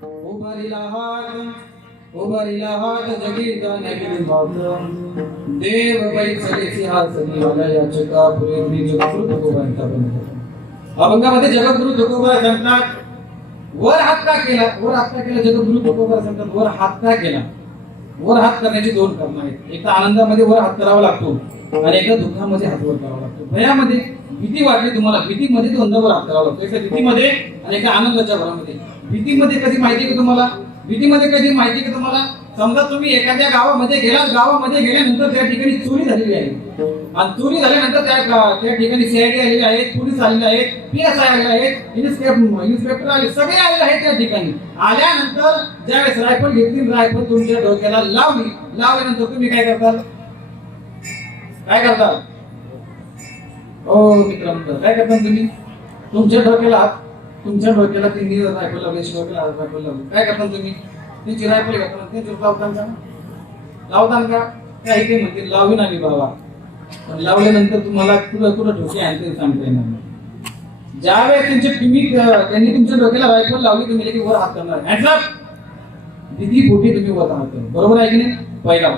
उभारिला हात जगीता नगिरी मात्र देव बैसले सिंहासनी आला याचका पुरी जगद्गुरु तुकोबांचा बनतो. अभंगामध्ये जगद्गुरु तुकोबा सांगतात वर हात का केला, वर हात का केला. जगद्गुरु तुकोबा सांगतात वर हात का केला. वर हात करण्याची दोन कारणं आहेत. एक तर आनंदामध्ये वर हात करावा लागतो आणि एकदा दुःखामध्ये हात वर करावा लागतो. भयामध्ये भीती वाटली तुम्हाला, भीतीमध्ये दोनदा वर हात करावा लागतो. एका भीतीमध्ये आणि एका आनंदाच्या भरामध्ये. भीतीमध्ये कधी माहिती का तुम्हाला, भीतीमध्ये कधी माहिती का तुम्हाला, समजा तुम्ही एखाद्या गावामध्ये गेलात, गावामध्ये गेल्यानंतर त्या ठिकाणी चोरी झालेली आहे आणि चोरी झाल्यानंतर त्या ठिकाणी सीआयडी आलेले आहेत, पोलीस आलेले आहेत, पीएसआय आलेले आहेत, इन्स्पेक्टर आले, सगळे आलेले आहेत. त्या ठिकाणी आल्यानंतर ज्यावेळेस रायफल घेतली, रायफल तुमच्या डोक्याला लावली, लावल्यानंतर तुम्ही काय करताल, काय करताल ओ मित्रांनो, काय करताल तुम्ही, तुमच्या डोक्याला तिन्ही रायफल लावली, डोक्याला रायफल लावली, काय करताल तुम्ही, तिची रायफल घेताना ते लावताल का, काही काही म्हणतील लावून आली बाबा, पण लावल्यानंतर तुम्हाला कुठं ठोके आणते सांगता येणार नाही. ज्यावेळेस त्यांनी तुमच्या डोक्याला रायफल लावली, तुम्ही लगेच वर हात करणार, भीती पोटी तुम्ही वर हात करणार, बरोबर आहे की नाही. पहिला.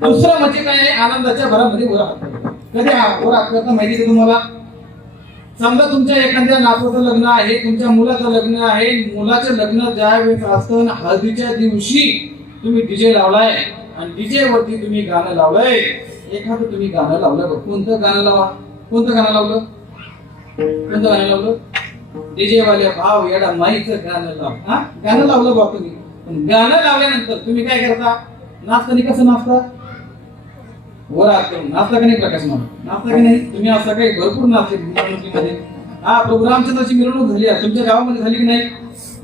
दुसरं म्हणजे काय आहे, आनंदाच्या भरामध्ये वर हात करणार. कधी वर हात करता माहिती का तुम्हाला, समजा तुमच्या एखाद्या नातवाचं लग्न आहे, तुमच्या मुलाचं लग्न आहे, मुलाचं लग्न ज्यावेळेस असतं हळदीच्या दिवशी तुम्ही डीजे लावलाय आणि डीजे वरती तुम्ही गाणं लावलंय, एखादं तुम्ही गाणं लावलं, कोणतं गाणं लावा, कोणतं गाणं लावलं, कोणतं गाणं लावलं, डीजे वाले भाव येडा माईचं गाणं लाव, हा गाणं लावलं बा तुम्ही. पण गाणं लावल्यानंतर तुम्ही काय करता, नाचताना कसं नाचता, वर हात करून नाचता का नाही, प्रकाश म्हणून नाचता का नाही तुम्ही, असं काही भरपूर नाचले मिरवणुकीमध्ये. हा प्रभू रामचंद्राची मिरवणूक झाली आहे तुमच्या गावामध्ये, झाली की नाही.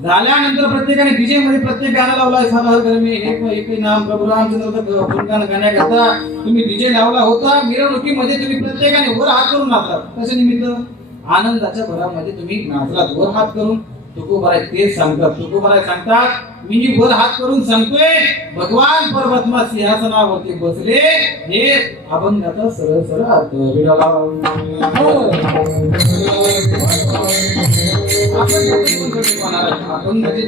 झाल्यानंतर प्रत्येकाने डीजे मध्ये प्रत्येक गाणं लावलाय, साधा घर मी एक नाम प्रभू रामचंद्राचं गुणगान गाण्याकरता तुम्ही डीजे लावला होता. मिरवणुकीमध्ये तुम्ही प्रत्येकाने वर हात करून नाचलात, कशा निमित्त, आनंदाच्या भरामध्ये तुम्ही नाचलात वर हात करून. तुकोबाराय तेच सांगतात, तुकोबाराय सांगतात मी वर हात करून सांगतोय, भगवान परमात्मा सिंहासनावरती बसले, हे अभंगाचा सरळ सरळ अर्थ. अभंगाचे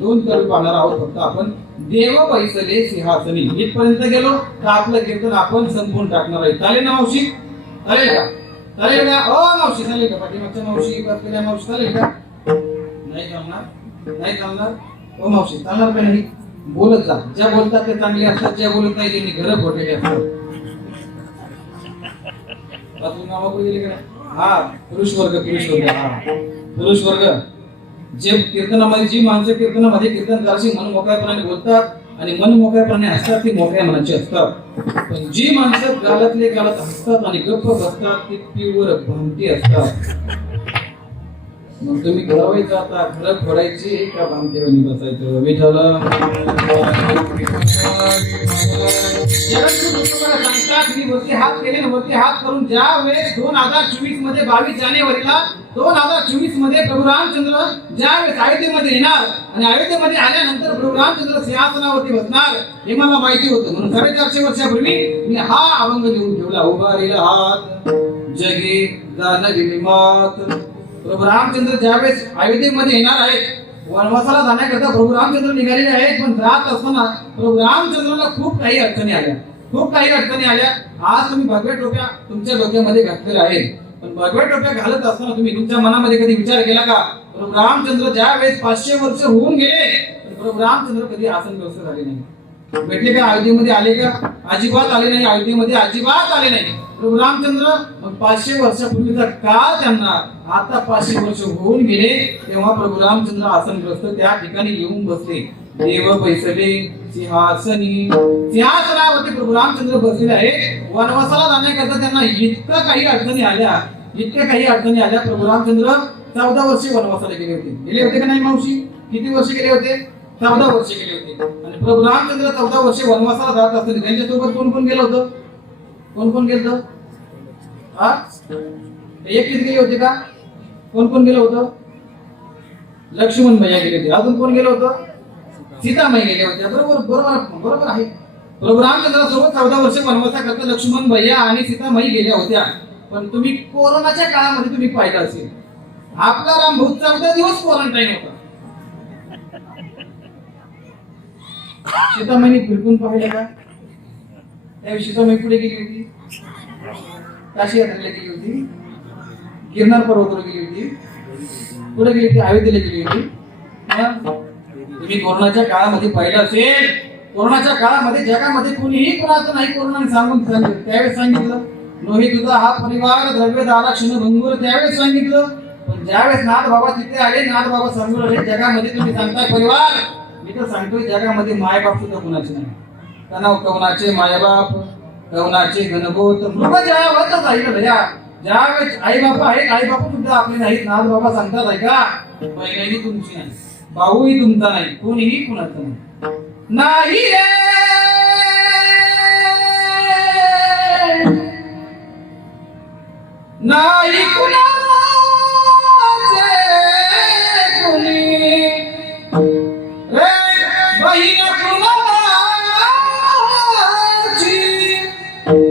दोन कवी पाहणार आहोत फक्त आपण. देव बैसले सिंहासनी इथपर्यंत गेलो तर आपलं कीर्तन आपण संपवून टाकणार आहे. चालेल ना मावशी, चालेल का, चालेल का ओ मावशी, चालेल का, पाठीमागच्या मावशी, बसलेल्या मावशी, चालेल का, नाही जमणार, नाही जमणार ओ मावशी, चालणार का नाही, बोलत जा. ज्या बोलतात ते चांगले असतात, ज्या बोलत नाही त्यांनी घरं खोटेले असतात. हा पुरुष वर्ग, हा पुरुष वर्ग, जे कीर्तनामध्ये, जी माणसं कीर्तनामध्ये कीर्तनकाराशी मन मोकळ्यापणाने बोलतात आणि मन मोकळ्यापणाने असतात ती मोकळ्या मनाची असतात. पण जी माणसं गालातले गालात हसतात आणि गप्प बसतात ती तीव्र भामटी असतात. मग तुम्ही घरावर जाता, खरं फोडायची का भामटेवानी बसायचं, विठ्ठल सांगतात. मी वरती हात केले, वरती हात करून ज्या वेळेस 2024 मध्ये 22 जानेवारीला 2024 मध्ये प्रभू रामचंद्र ज्या वेळेस अयोध्येमध्ये येणार आणि अयोध्येमध्ये आल्यानंतर प्रभू रामचंद्र सिंहासनावरती बसणार हे मला माहिती होतं. म्हणून 450 वर्षापूर्वी मी हा अभंग लिहून ठेवला. उभारिला हात जगे जानगिरी मात. प्रभू रामचंद्र ज्यावेळेस अयोध्येमध्ये येणार आहेत, वनवासाला जाण्याकरता प्रभू रामचंद्र निघालेले आहेत, पण जात असताना प्रभू रामचंद्राला खूप काही अडचणी आल्या, खूप काही अडचणी आल्या. आज तुम्ही भगव्या टोप्या तुमच्या डोक्यामध्ये घातलेल्या आहेत, पण भगव्या टोप्या घालत असताना तुम्ही तुमच्या मनामध्ये कधी विचार केला का, प्रभू रामचंद्र ज्या वेळेस 500 वर्ष होऊन गेले, प्रभू रामचंद्र कधी आसनग्रस्त झाले नाही, भेटले का, अयोध्येमध्ये आले का, अजिबात आले नाही, अयोध्येमध्ये अजिबात आले नाही प्रभू रामचंद्र. मग 500 वर्षापूर्वीचा काळ त्यांना, आता 500 वर्ष होऊन गेले, तेव्हा प्रभू रामचंद्र आसनग्रस्त त्या ठिकाणी येऊन बसले. देव बैसले सिंहासनी, सिंहासनावरती प्रभू रामचंद्र बसलेले आहे. वनवासाला जाण्याकरता त्यांना इतकं काही अडचणी आल्या, इतक्या काही अडचणी आल्या. प्रभू रामचंद्र 14 वर्षे वनवासाला गेले होते का नाही मावशी, किती वर्ष गेले होते, 14 वर्ष गेले होते. आणि प्रभू रामचंद्र 14 वर्षे वनवासाला जात असताना त्यांच्यासोबत कोण कोण गेलं होतं, कोण कोण गेलं होतं, हा एकटीच गेले होते का, कोण कोण गेलं होतं, लक्ष्मण भैया गेले होते, अजून कोण गेलं होतं, सीतामाई गेल्या होत्या. बरोबर बरोबर बरोबर आहे. प्रभू रामचंद्रासोबत 14 वर्ष वनवासाकरता लक्ष्मण भैया आणि सीतामाई गेल्या होत्या. पण तुम्ही कोरोनाच्या काळामध्ये तुम्ही पाहिलं असेल, आपला रामभाऊ 14 दिवस क्वारंटाईन होता. सीतामाईने फिरकून पाहिलं का? त्यावेळी सीतामाई कुठे गेली होती? काशी यात्रेला गेली होती, गिरनार पर्वतावर गेली होती, कुठे गेली होती? अयोध्येला गेली होती. तुम्ही कोरोनाच्या काळामध्ये पाहिलं असेल, कोरोनाच्या काळामध्ये जगामध्ये कुणीही कुणाचं नाही कोरोनाने सांगून त्यावेळेस सांगितलं नोही तुझा हा परिवार द्रव्य दारा क्षण भंगूर, त्यावेळेस सांगितलं. पण ज्यावेळेस नाथ बाबा तिथे आले, नाथ बाबा सांगू लागले जगामध्ये तुम्ही सांगताय परिवार, मी तर सांगतोय जगामध्ये मायबाप सुद्धा कुणाचे नाही. तणाव कवनाचे मायबाप, कवनाचे गणगोत मृग ज्यावेळेस ऐकलं भैया, ज्यावेळेस आई बाबा आहेत, आई बापा सुद्धा आपले नाहीत. नाथ बाबा सांगतात ऐका, बहिणही तुमची नाही, भाऊही तुमचा नाही, कोणीही कुणाचं नाही. नाही रे नाही कुणाचे कोणी रे, बहीण कुणाची,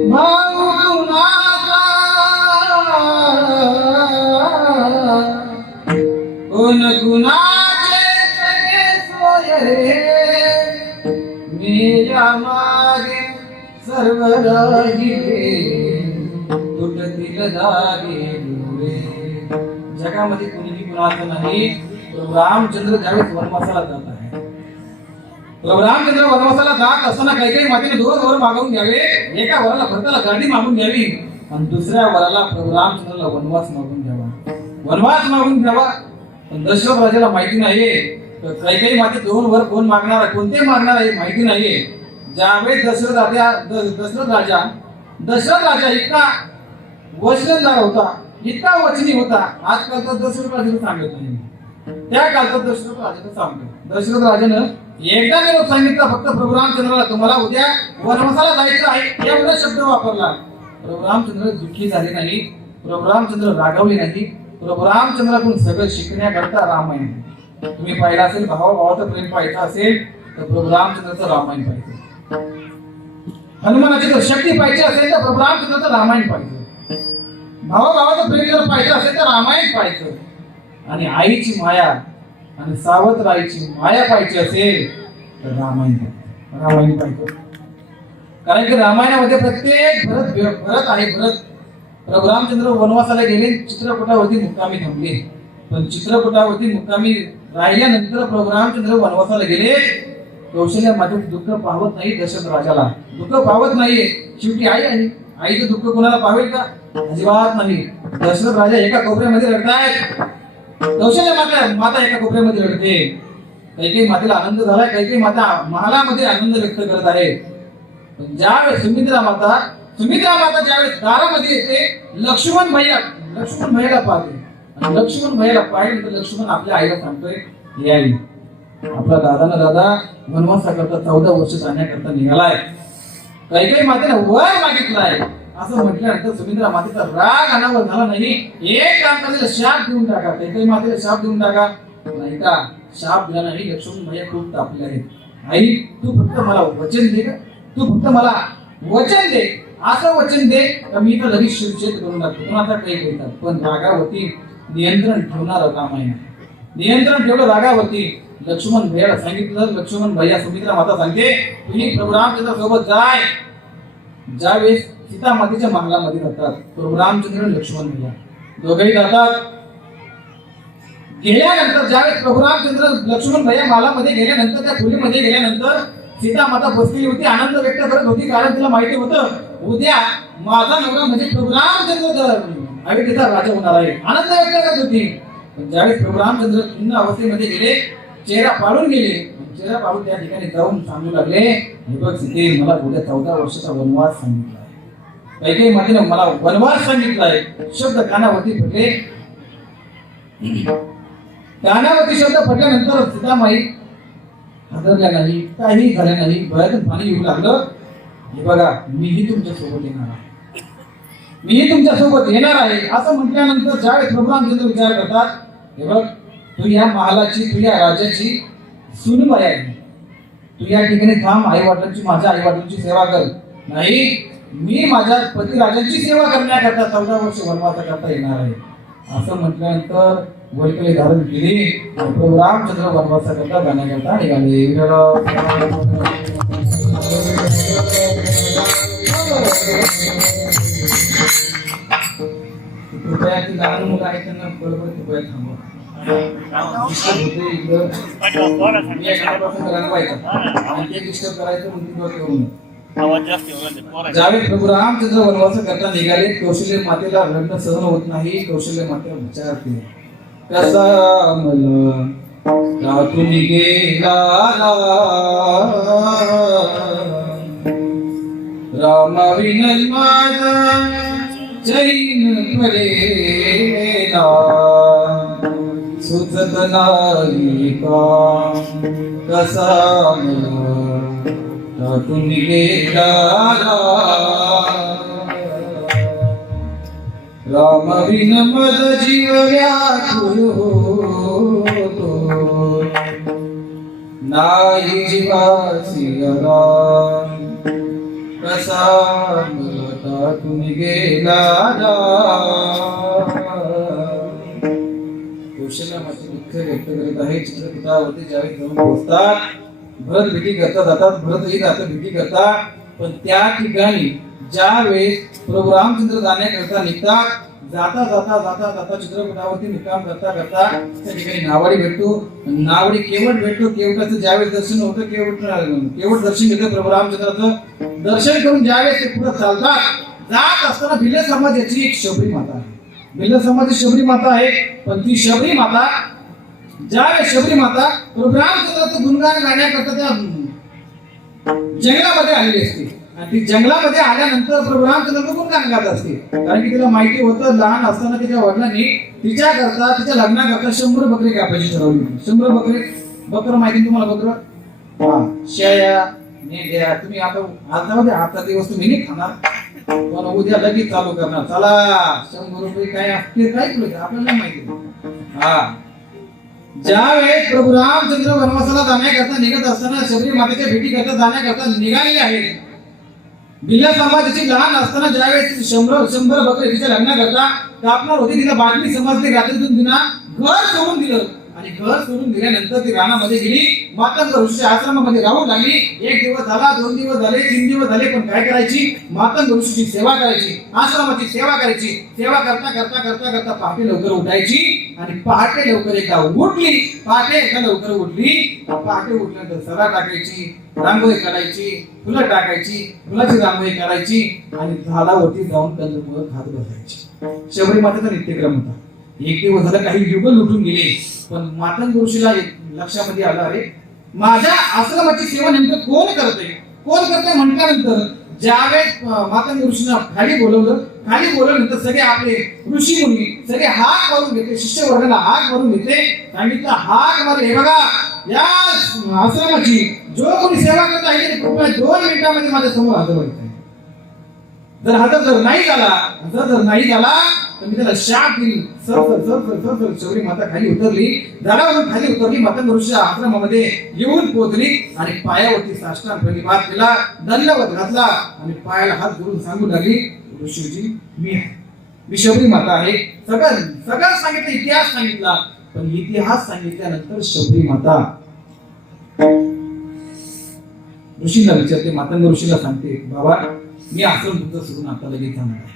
भाऊ कुणाचा, कोण कुणाचे सगळे सोय रे, मेल्या मागे सर्व राहिले, तुटतील धागे डोळे. जगामध्ये कुणीही कुणाचं नाही. प्रभू रामचंद्र ज्यावेळेस वनवासाला जात आहे, प्रभू रामचंद्र वनवासाला जात असताना काही मातेने 2 वर मागवून घ्यावे. एका वराला भरताला गाडी मागून घ्यावी आणि दुसऱ्या वराला प्रभू रामचंद्रला वनवास मागून घ्यावा, वनवास मागून घ्यावा. पण दशरथ राजाला माहिती नाहीये काही माते 2 वर कोण मागणार, कोणते मागणार आहे माहिती नाहीये. ज्यावेळेस दशरथ राजा इतका वचनदार होता, इतका वचनी होता. आजकालचा दशरथ राजाला सांगत नाही, त्या कालचा दशरथ राजाला सांगतो. दशरथ राजानं एकदा निरोप सांगितला फक्त प्रभू रामचंद्राला, तुम्हाला उद्या वनवासाला जायचं आहे, एवढा शब्द वापरला. प्रभू रामचंद्र दुःखी झाले नाही, प्रभू रामचंद्र रागावले नाही. प्रभू रामचंद्राकडून सगळं शिकण्याकरता रामायण. तुम्ही पाहिलं असेल, भावाचं प्रेम पाहायचं असेल तर प्रभू रामचंद्राचं रामायण पाहिजे. हनुमानाची जर शक्ती पाहिजे असेल तर प्रभू रामचंद्राचं रामायण पाहिजे. भावाचं प्रेम जर पाहिजे असेल तर रामायण पाहिजे. आणि आईची माया आणि सावतराईची माया पाहिजे असेल तर रामायण पाहिजे. कारण की रामायणामध्ये प्रत्येक भरत आहे. प्रभू रामचंद्र वनवासाला गेले, चित्रकूटावरती मुक्कामी थांबले. पण चित्रकूटावरती मुक्कामी राहिल्यानंतर प्रभू रामचंद्र वनवासाला गेले. कौशल्या मात्र दुःख पावत नाही, दशरथ राजाला दुःख पावत नाहीये. शेवटी आई आहे, आईचं दुःख कोणाला पावेल का? अजिबात नाही. दशरथ राजा एका कोपऱ्यामध्ये रडतायत, कौशल्या माता एका कोपऱ्यामध्ये रडते. काही मातेला आनंद झालाय, काही माता महालामध्ये आनंद व्यक्त करत आहे. पण ज्यावेळेस सुमित्रा माता ज्यावेळेस दारामध्ये येते, लक्ष्मण भैयाला पाहते. आणि लक्ष्मण भैयाला पाहिल्यानंतर लक्ष्मण आपल्या आईला सांगतोय, हे आई, आपला दादा वनवासा करता 14 वर्ष जाण्याकरता निघालाय. काही मातेने वर मागितलाय. असं म्हटल्यानंतर सुमित्रा मातेचा राग अनावर झाला नाही. एक काम करायला शाप देऊन टाका, काही मातेला शाप देऊन टाका. नाही का, शाप दिला नाही. लक्ष्मण भैया खूप तापले आहेत. आई, तू फक्त मला वचन दे, तू फक्त मला वचन दे, असं वचन दे तर मी तर लगेच शिरछेद करून टाकतो. कोणाचा काही बोलतात. पण रागावरती नियंत्रण ठेवणार रामायण, नियंत्रण ठेवलं रागावरती. लक्ष्मण भैयाला सांगितलं, लक्ष्मण भैया सुमित्रा माता सांगते, तुम्ही प्रभू रामचंद्र सोबत जाय. ज्यावेळेस सीता मातेच्या महालामध्ये जातात प्रभू रामचंद्र लक्ष्मण भैया दोघेही जातात. गेल्यानंतर ज्यावेळेस प्रभू रामचंद्र लक्ष्मण भैया महालामध्ये गेल्यानंतर, त्या खोलीमध्ये गेल्यानंतर सीता माता बसलेली होती, आनंद व्यक्त करत होती. कारण तिला माहिती होतं उद्या माझा नवरा म्हणजे प्रभू रामचंद्र अयोध्येचा राजा होणार आहे. आनंद व्यक्त करत होती. पण ज्यावेळेस प्रभू रामचंद्र खिन्न अवस्थेमध्ये गेले, चेहरा पाडून गेले, चेहरा पाडून त्या ठिकाणी जाऊन सांगू लागले, हे बघ सीते, मला उद्या 14 वर्षाचा वनवास सांगितला आहे. काही मातेने मला वनवास सांगितला आहे. शब्द कानावरती फटले. कानावरती शब्द फटल्यानंतर सीतामाई हादरल्या नाही, काही झालं नाही. डोळ्यातून पाणी येऊ लागलं. हे बघा, मीही तुमच्या सोबत येणार आहे, मीही तुमच्या सोबत येणार आहे. असं म्हटल्यानंतर ज्यावेळेस प्रभू रामचंद्र विचार करतात, हे बघ, तू या महालाची, तू या राजाची सुनबाई आहे. तू या ठिकाणी थांब, माझ्या आई वडिलांची सेवा कर. नाही, मी माझ्या पती राजांची सेवा करण्याकरता 14 वर्ष वनवासा करता येणार आहे. असं म्हटल्यानंतर वैकली धारण केली प्रभू रामचंद्र वनवासाकरता जाण्याकरता निघाले. कृपया ती लहान मुलं आहेत त्यांना बरोबर कृपया थांबवा. डिस्टर्ब करायचं करू नये. ज्यावेळी प्रभू रामचंद्र वनवास करता निघाले कौशल्य मातेला रडणं सहन होत नाही. कौशल्य मातेला विचारते कसा मला तुम्ही गेला राम विनल माझा जैन पडेला सुचत नाही का कसा मला तुम्ही गेला राम विन मद जीव व्याकुल होतो नाही जीवासी राम कसा मला तुम्ही गेला कौशल्या माझे दुःख व्यक्त करीत आहे. चित्रपटावरती ज्यावेळी जाऊन पोहोचतात भरत भेटी करता जातात. भरतही जातं भेटी करतात. पण त्या ठिकाणी ज्या वेळेस प्रभू रामचंद्र जाण्याकरता निघतात जाता जाता जाता जाता चित्रपटावरती मुक्काम करता करता त्या ठिकाणी नावाडी भेटतो. नावाडी केवट भेटतो. केवटाचं ज्यावेळेस दर्शन होतं केवट दर्शन घेतं. प्रभू रामचंद्राचं दर्शन करून ज्यावेळेस ते पुढे चालतात जात असताना भिल्ल समाजाची एक शबरी माता आहे. भिल्ल समाजाची शबरी माता आहे. पण ती शबरी माता ज्यावेळेस शबरी माता प्रभू रामचंद्राचं गुणगान गाण्याकरता त्या जंगलामध्ये आलेली असते. आणि ती जंगलामध्ये आल्यानंतर प्रभू रामचंद्र गुणगान गात असते. कारण की तिला माहिती होतं लहान असताना तिच्या वडिलांनी तिच्या लग्नाकरता 100 बकरी कापायची ठरवली. 100 बकरं माहिती तुम्हाला बकरं शेळ्या मेंढ्या तुम्ही आता ती वस्तू मी नाही खाणार पण उद्या लगेच चालू करणार. चला 100 रुपये काय असते काय तुला आपल्याला माहिती. ज्या वेळेस प्रभू रामचंद्र वनवासाला जाण्याकरता निघत असताना शबरी मातेच्या भेटी करता जाण्याकरता निघालेले आहेत. भिल्ल समाजाची लहान असताना ज्यावेळेस 100 बकरी तिच्या लग्नाकरता कापणार होती तिला बातमी समजली. रात्रीतून तिला घर सोडून दिलं आणि घर सोडून दिल्यानंतर ती रानामध्ये गेली. मातंग ऋषीच्या आश्रमामध्ये राहू लागली. 1 दिवस झाला 2 दिवस झाले 3 दिवस झाले पण काय करायची मातंग ऋषीची सेवा करायची. आश्रमाची सेवा करायची. सेवा करता करता करता करता पहाटे लवकर उठायची आणि पहाटे लवकर एकदा उठली. पहाटे उठल्यानंतर सडा टाकायची रांगोळी काढायची फुलं टाकायची फुलाची रांगोळी करायची आणि झाडावरती जाऊन कंदमुळं खात बसायची. शबरी मातेचा नित्यक्रम होता. 1 दिवस झाला काही युग लुटून गेले पण मातंग ऋषीला लक्षामध्ये आलं अरे माझ्या आश्रमाची सेवा नेमकं कोण करते म्हटल्यानंतर ज्यावेळेस मातंग ऋषीला खाली बोलवल्यानंतर सगळे आपले ऋषी मुनी सगळे हाक मारून घेते. शिष्य वर्गाला हाक मारून घेते. सांगितलं हाक मारले हे बघा या आश्रमाची जो कोणी सेवा करत आहे कृपया 2 मिनिटांमध्ये माझ्या समोर हजर व्हायचं. जर नाही झाला तर मी त्याला शाप देईल. शबरी माता खाली उतरली. झाडावरून खाली उतरली. मातंग ऋषीच्या आश्रमामध्ये येऊन पोहोचली आणि पायावरती साष्टांग प्रणिपात केला. दंडवत घातला आणि पायाला हात धरून सांगू लागली ऋषीजी मी शबरी माता आहे. सगळं सांगितलं इतिहास सांगितला. पण इतिहास सांगितल्यानंतर शबरी माता ऋषीला विचारते. मातंग ऋषीला सांगते बाबा मी आश्रम तुमचं सोडून आता लगेच जाणार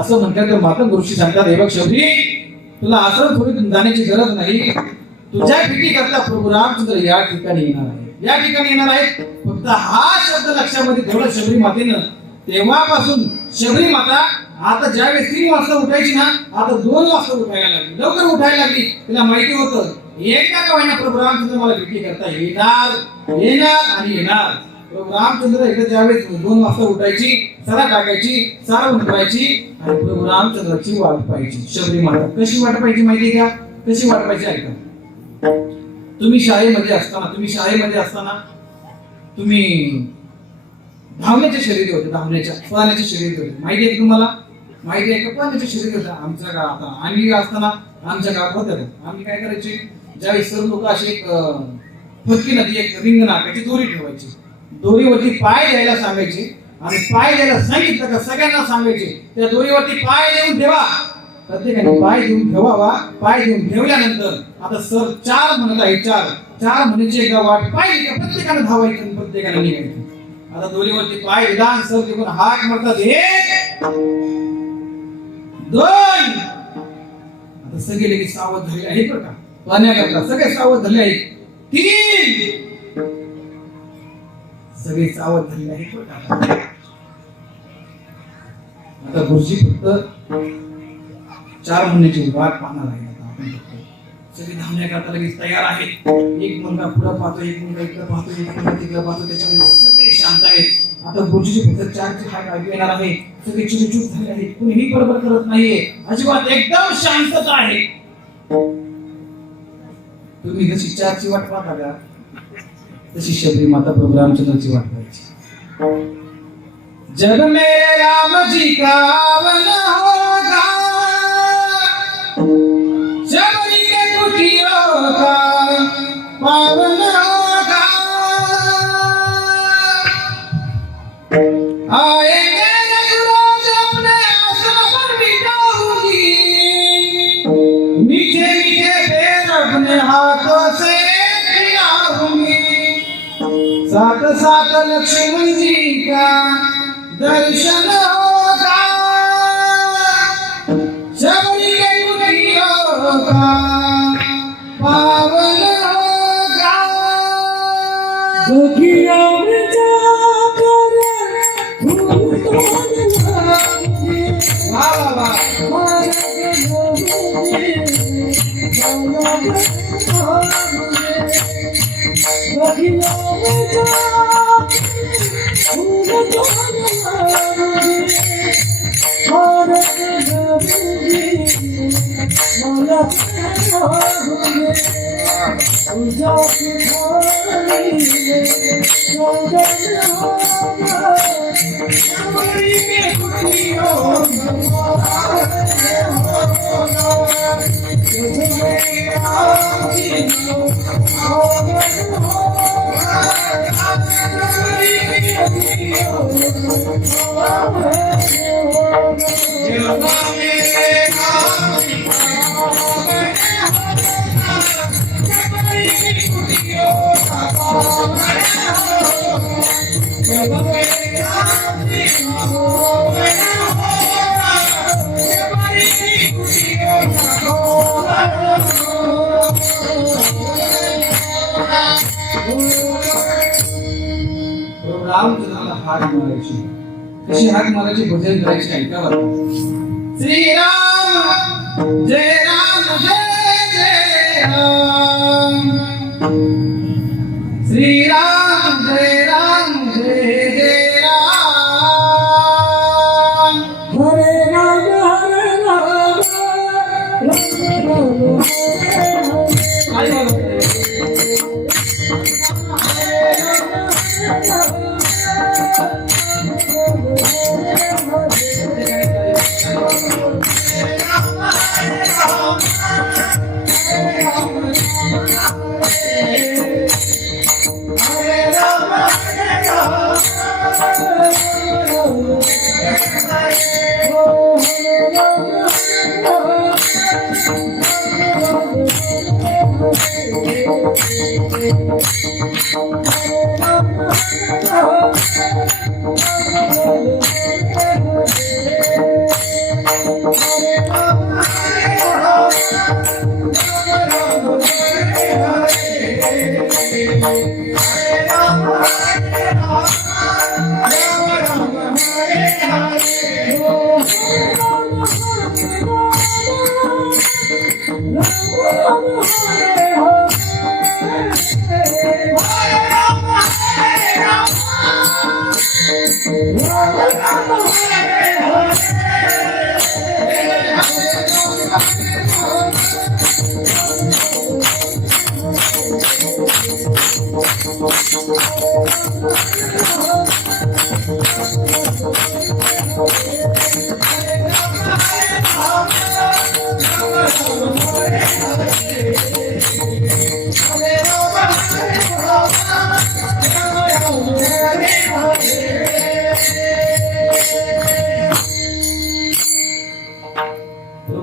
असं म्हटल्यानंतर मातंग ऋषी सांगतात हे बघ शबरी तुला आश्रम सोडून जाण्याची गरज नाही. तुझ्या भेटी करता प्रभू रामचंद्र या ठिकाणी येणार आहेत. फक्त हा शब्द लक्षामध्ये ठेवला शबरी मातेनं. तेव्हापासून शबरी माता आता ज्यावेळेस 3 वाजता उठायची ना आता 2 वाजता उठायला लागली. लवकर उठायला लागली. तिला माहिती होतं एकदा का होईना प्रभू रामचंद्र मला भेटी करता येणार. प्रभू रामचंद्र एकदा ज्यावेळेस 2 वाजता उठायची सडा टाकायची सारवून करायची आणि प्रभू रामचंद्राची वाट पाहायची. शबरी माता कशी वाट पाहायची माहिती का? कशी वाट पाहायची ऐका. तुम्ही शाळेमध्ये असताना तुम्ही धावण्याचे शर्यती होते. पळण्याचे शर्यती होते. माहिती आहे तुम्हाला? माहिती आहे का? पळण्याचे शर्यती होते आमच्या गावात. आम्ही असताना आमच्या गावात होत्या. आम्ही काय करायचे ज्यावेळेस सर्व लोक असे एक फटकी नदी एक रिंग नाकाची दोरी ठेवायची. दोरीवरती पाय द्यायला सांगायचे आणि पाय द्यायला सांगितलं का सगळ्यांना सांगायचे त्या दोरीवरती पाय देऊन ठेवा. प्रत्येकाने पाय देऊन ठेवावा. पाय देऊन ठेवल्यानंतर आता सर 4 म्हणत आहे. 4 म्हणायचे एकदा वाट पाहिजे प्रत्येकाने धावायचं प्रत्येकाने निघायचं. आता दोरीवरती पाय विधान सर तिकडून हाक मारतात 1 2. आता सगळे लगेच सावध झाले आहेत बरं का. पाण्याकरता सगळे सावध झाले आहेत. 3 सगळे सावध झाले आहेत बरं का. आता गुरुजी फक्त 4 महिन्याची वाट पाहणार आहे. आता आपण सगळे धावण्याकरता लगेच तयार आहेत. एक मुलगा पुढे पाहतो, एक मुलगा इकडे पाहतो, एक मुलगा तिकडे पाहतो. त्याच्यामध्ये सगळे शांत आहेत. आता गुरुजीची फक्त 4ची हाक ऐकू येणार आहे. सगळे चुप झाले आहेत. कुणीही बडबड करत नाहीये. अजिबात एकदम शांतता आहे. तुम्ही जशी 4ची वाट पाहता का तशी शबरी माता प्रभू रामचंद्रची वाट पाहायची. जग में राम जी का आवन होगा, शबरी के कुटियों का पावन होगा. आएंगे रघुराज अपने आसन पर बिठाऊंगी, मीठे मीठे पैर अपने हाथों से खिलाऊंगी. साथ साथ लक्ष्मण जी का दर्शन होगा, शबरी के कुटियों का पावन होगा. दुखिया में जाकर फूल तोड़ना, वाह वाह वाह. दुखिया में जाकर फूल रामचंद्राला हाक मारायची. कशी हाक मारायची भजन करायची ऐका बरं. श्रीराम जय राम जय जय राम, श्रीराम जय राम जय जय राम. हरे राम हरे राम राम राम हरे हरे.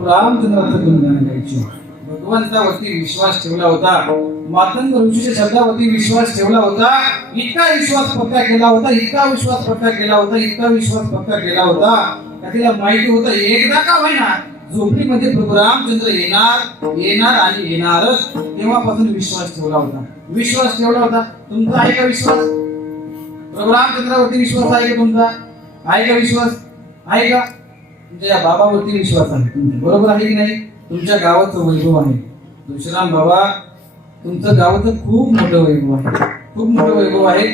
प्रभू रामचंद्राचं गुणगान गायचे. भगवंतावरती विश्वास ठेवला होता, मातंग ऋषीच्या शब्दावरती विश्वास ठेवला होता. इतका विश्वास पक्का केला होता, इतका विश्वास पक्का केला होता, इतका विश्वास पक्का केला होता का तिला माहिती होतं एकदा का होईना झोपडीमध्ये प्रभू रामचंद्र येणार येणार आणि येणारच. तेव्हापासून विश्वास ठेवला होता, विश्वास ठेवला होता. तुमचा आहे का विश्वास? प्रभू रामचंद्रावरती विश्वास आहे का तुमचा? आहे का विश्वास? आहे का? तुमच्या या बाबावरती विश्वास आहे तुमचा, बरोबर आहे की नाही? तुमच्या गावाचं वैभव आहे तुळशीराम बाबा, तुमचं गावाचं खूप मोठं वैभव आहे, खूप मोठं वैभव आहे.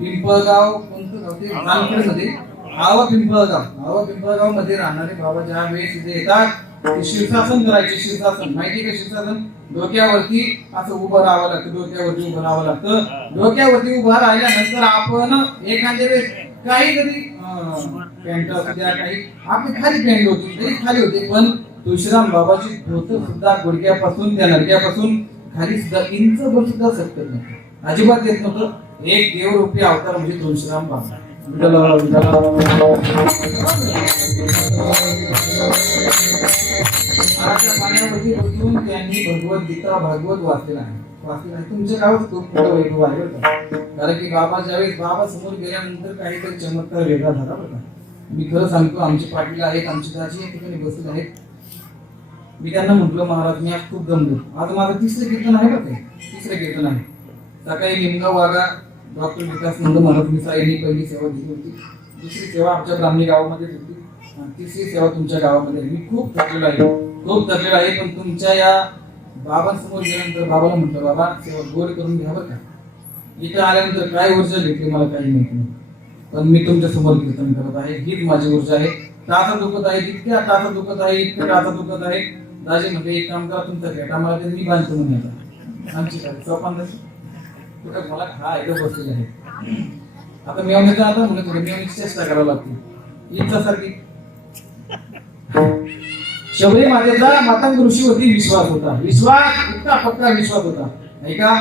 पिंपळगाव कोणतं गाव ते? रामखेडमध्ये आवा पिंपळगाव मध्ये राहणारे बाबा ज्या वेळेस इथे येतात ते शीर्षासन करायचे. शीर्षासन माहिती का? शीर्षासन डोक्यावरती असं उभं राहावं लागतं, डोक्यावरती उभं राहावं लागतं. डोक्यावरती उभं राहिल्यानंतर आपण एखाद्या वेळेस काही जरी पॅन्ट असू द्या, काही आपली खाली पॅन्ट होती तरी खाली होते, पण तुळशीराम बाबाची धोतर सुद्धा गुडघ्यापासून त्या नडक्यापासून खाली सुद्धा इंचभर सुद्धा सरकत नाही, अजिबात येत नव्हतं. एक देवरूपी अवतार म्हणजे तुळशीराम बाबा. पाण्यामध्ये बसून त्यांनी भगवद्गीता भागवत वाचलेला आहे. तुमच्या गावात खूप मोठं वैभव आहे बरं का. कारण की बाबा ज्यावेळेस बाबा समोर गेल्यानंतर काहीतरी चमत्कार वेगळा झाला बरं का. मी खरं सांगतो, आमचे पाटील आहेत, आमची दाजी या ठिकाणी बसले आहेत. मी त्यांना म्हटलं महाराज मी आज खूप दमलो. आज माझं तिसरं कीर्तन आहे बरं का, तिसरं कीर्तन आहे. सकाळी लिमगाव वागा डॉक्टर विकास नंद महाराज मिसाईनी पहिली सेवा दिली होती, दुसरी सेवा आमच्या ब्राह्मणी गावामध्येच होती, तिसरी सेवा तुमच्या गावामध्ये. मी खूप थकलेलो आहे, खूप थकलेलो आहे. पण तुमच्या या बाबांसमोर गेल्यानंतर बाबाला म्हटलं बाबा सेवा गोड करून घ्या बरं का. इथं आल्यानंतर काय ऊर्जा भेटली मला काही माहिती नाही, पण मी तुमच्या समोर कीर्तन करत आहे, हीच माझी ऊर्जा आहे. टाचा दुखत आहे, इतक्या टाचा दुखत आहे, इतक्या टाचा दुखत आहे. दाजी म्हणजे एक काम करा, तुमचा भेटा मला ते मी बांधतो म्हणून येतात आमची काय चौपांना कुठं मला खा ऐकत बसलेले आहे. आता मेवण्याचा आता म्हणत होते मेवण्याची चेष्टा करावी लागते इच्छासारखी. शबरी मातेचा मातंग ऋषीवरती विश्वास होता, विश्वास इतका पक्का विश्वास होता. ऐका,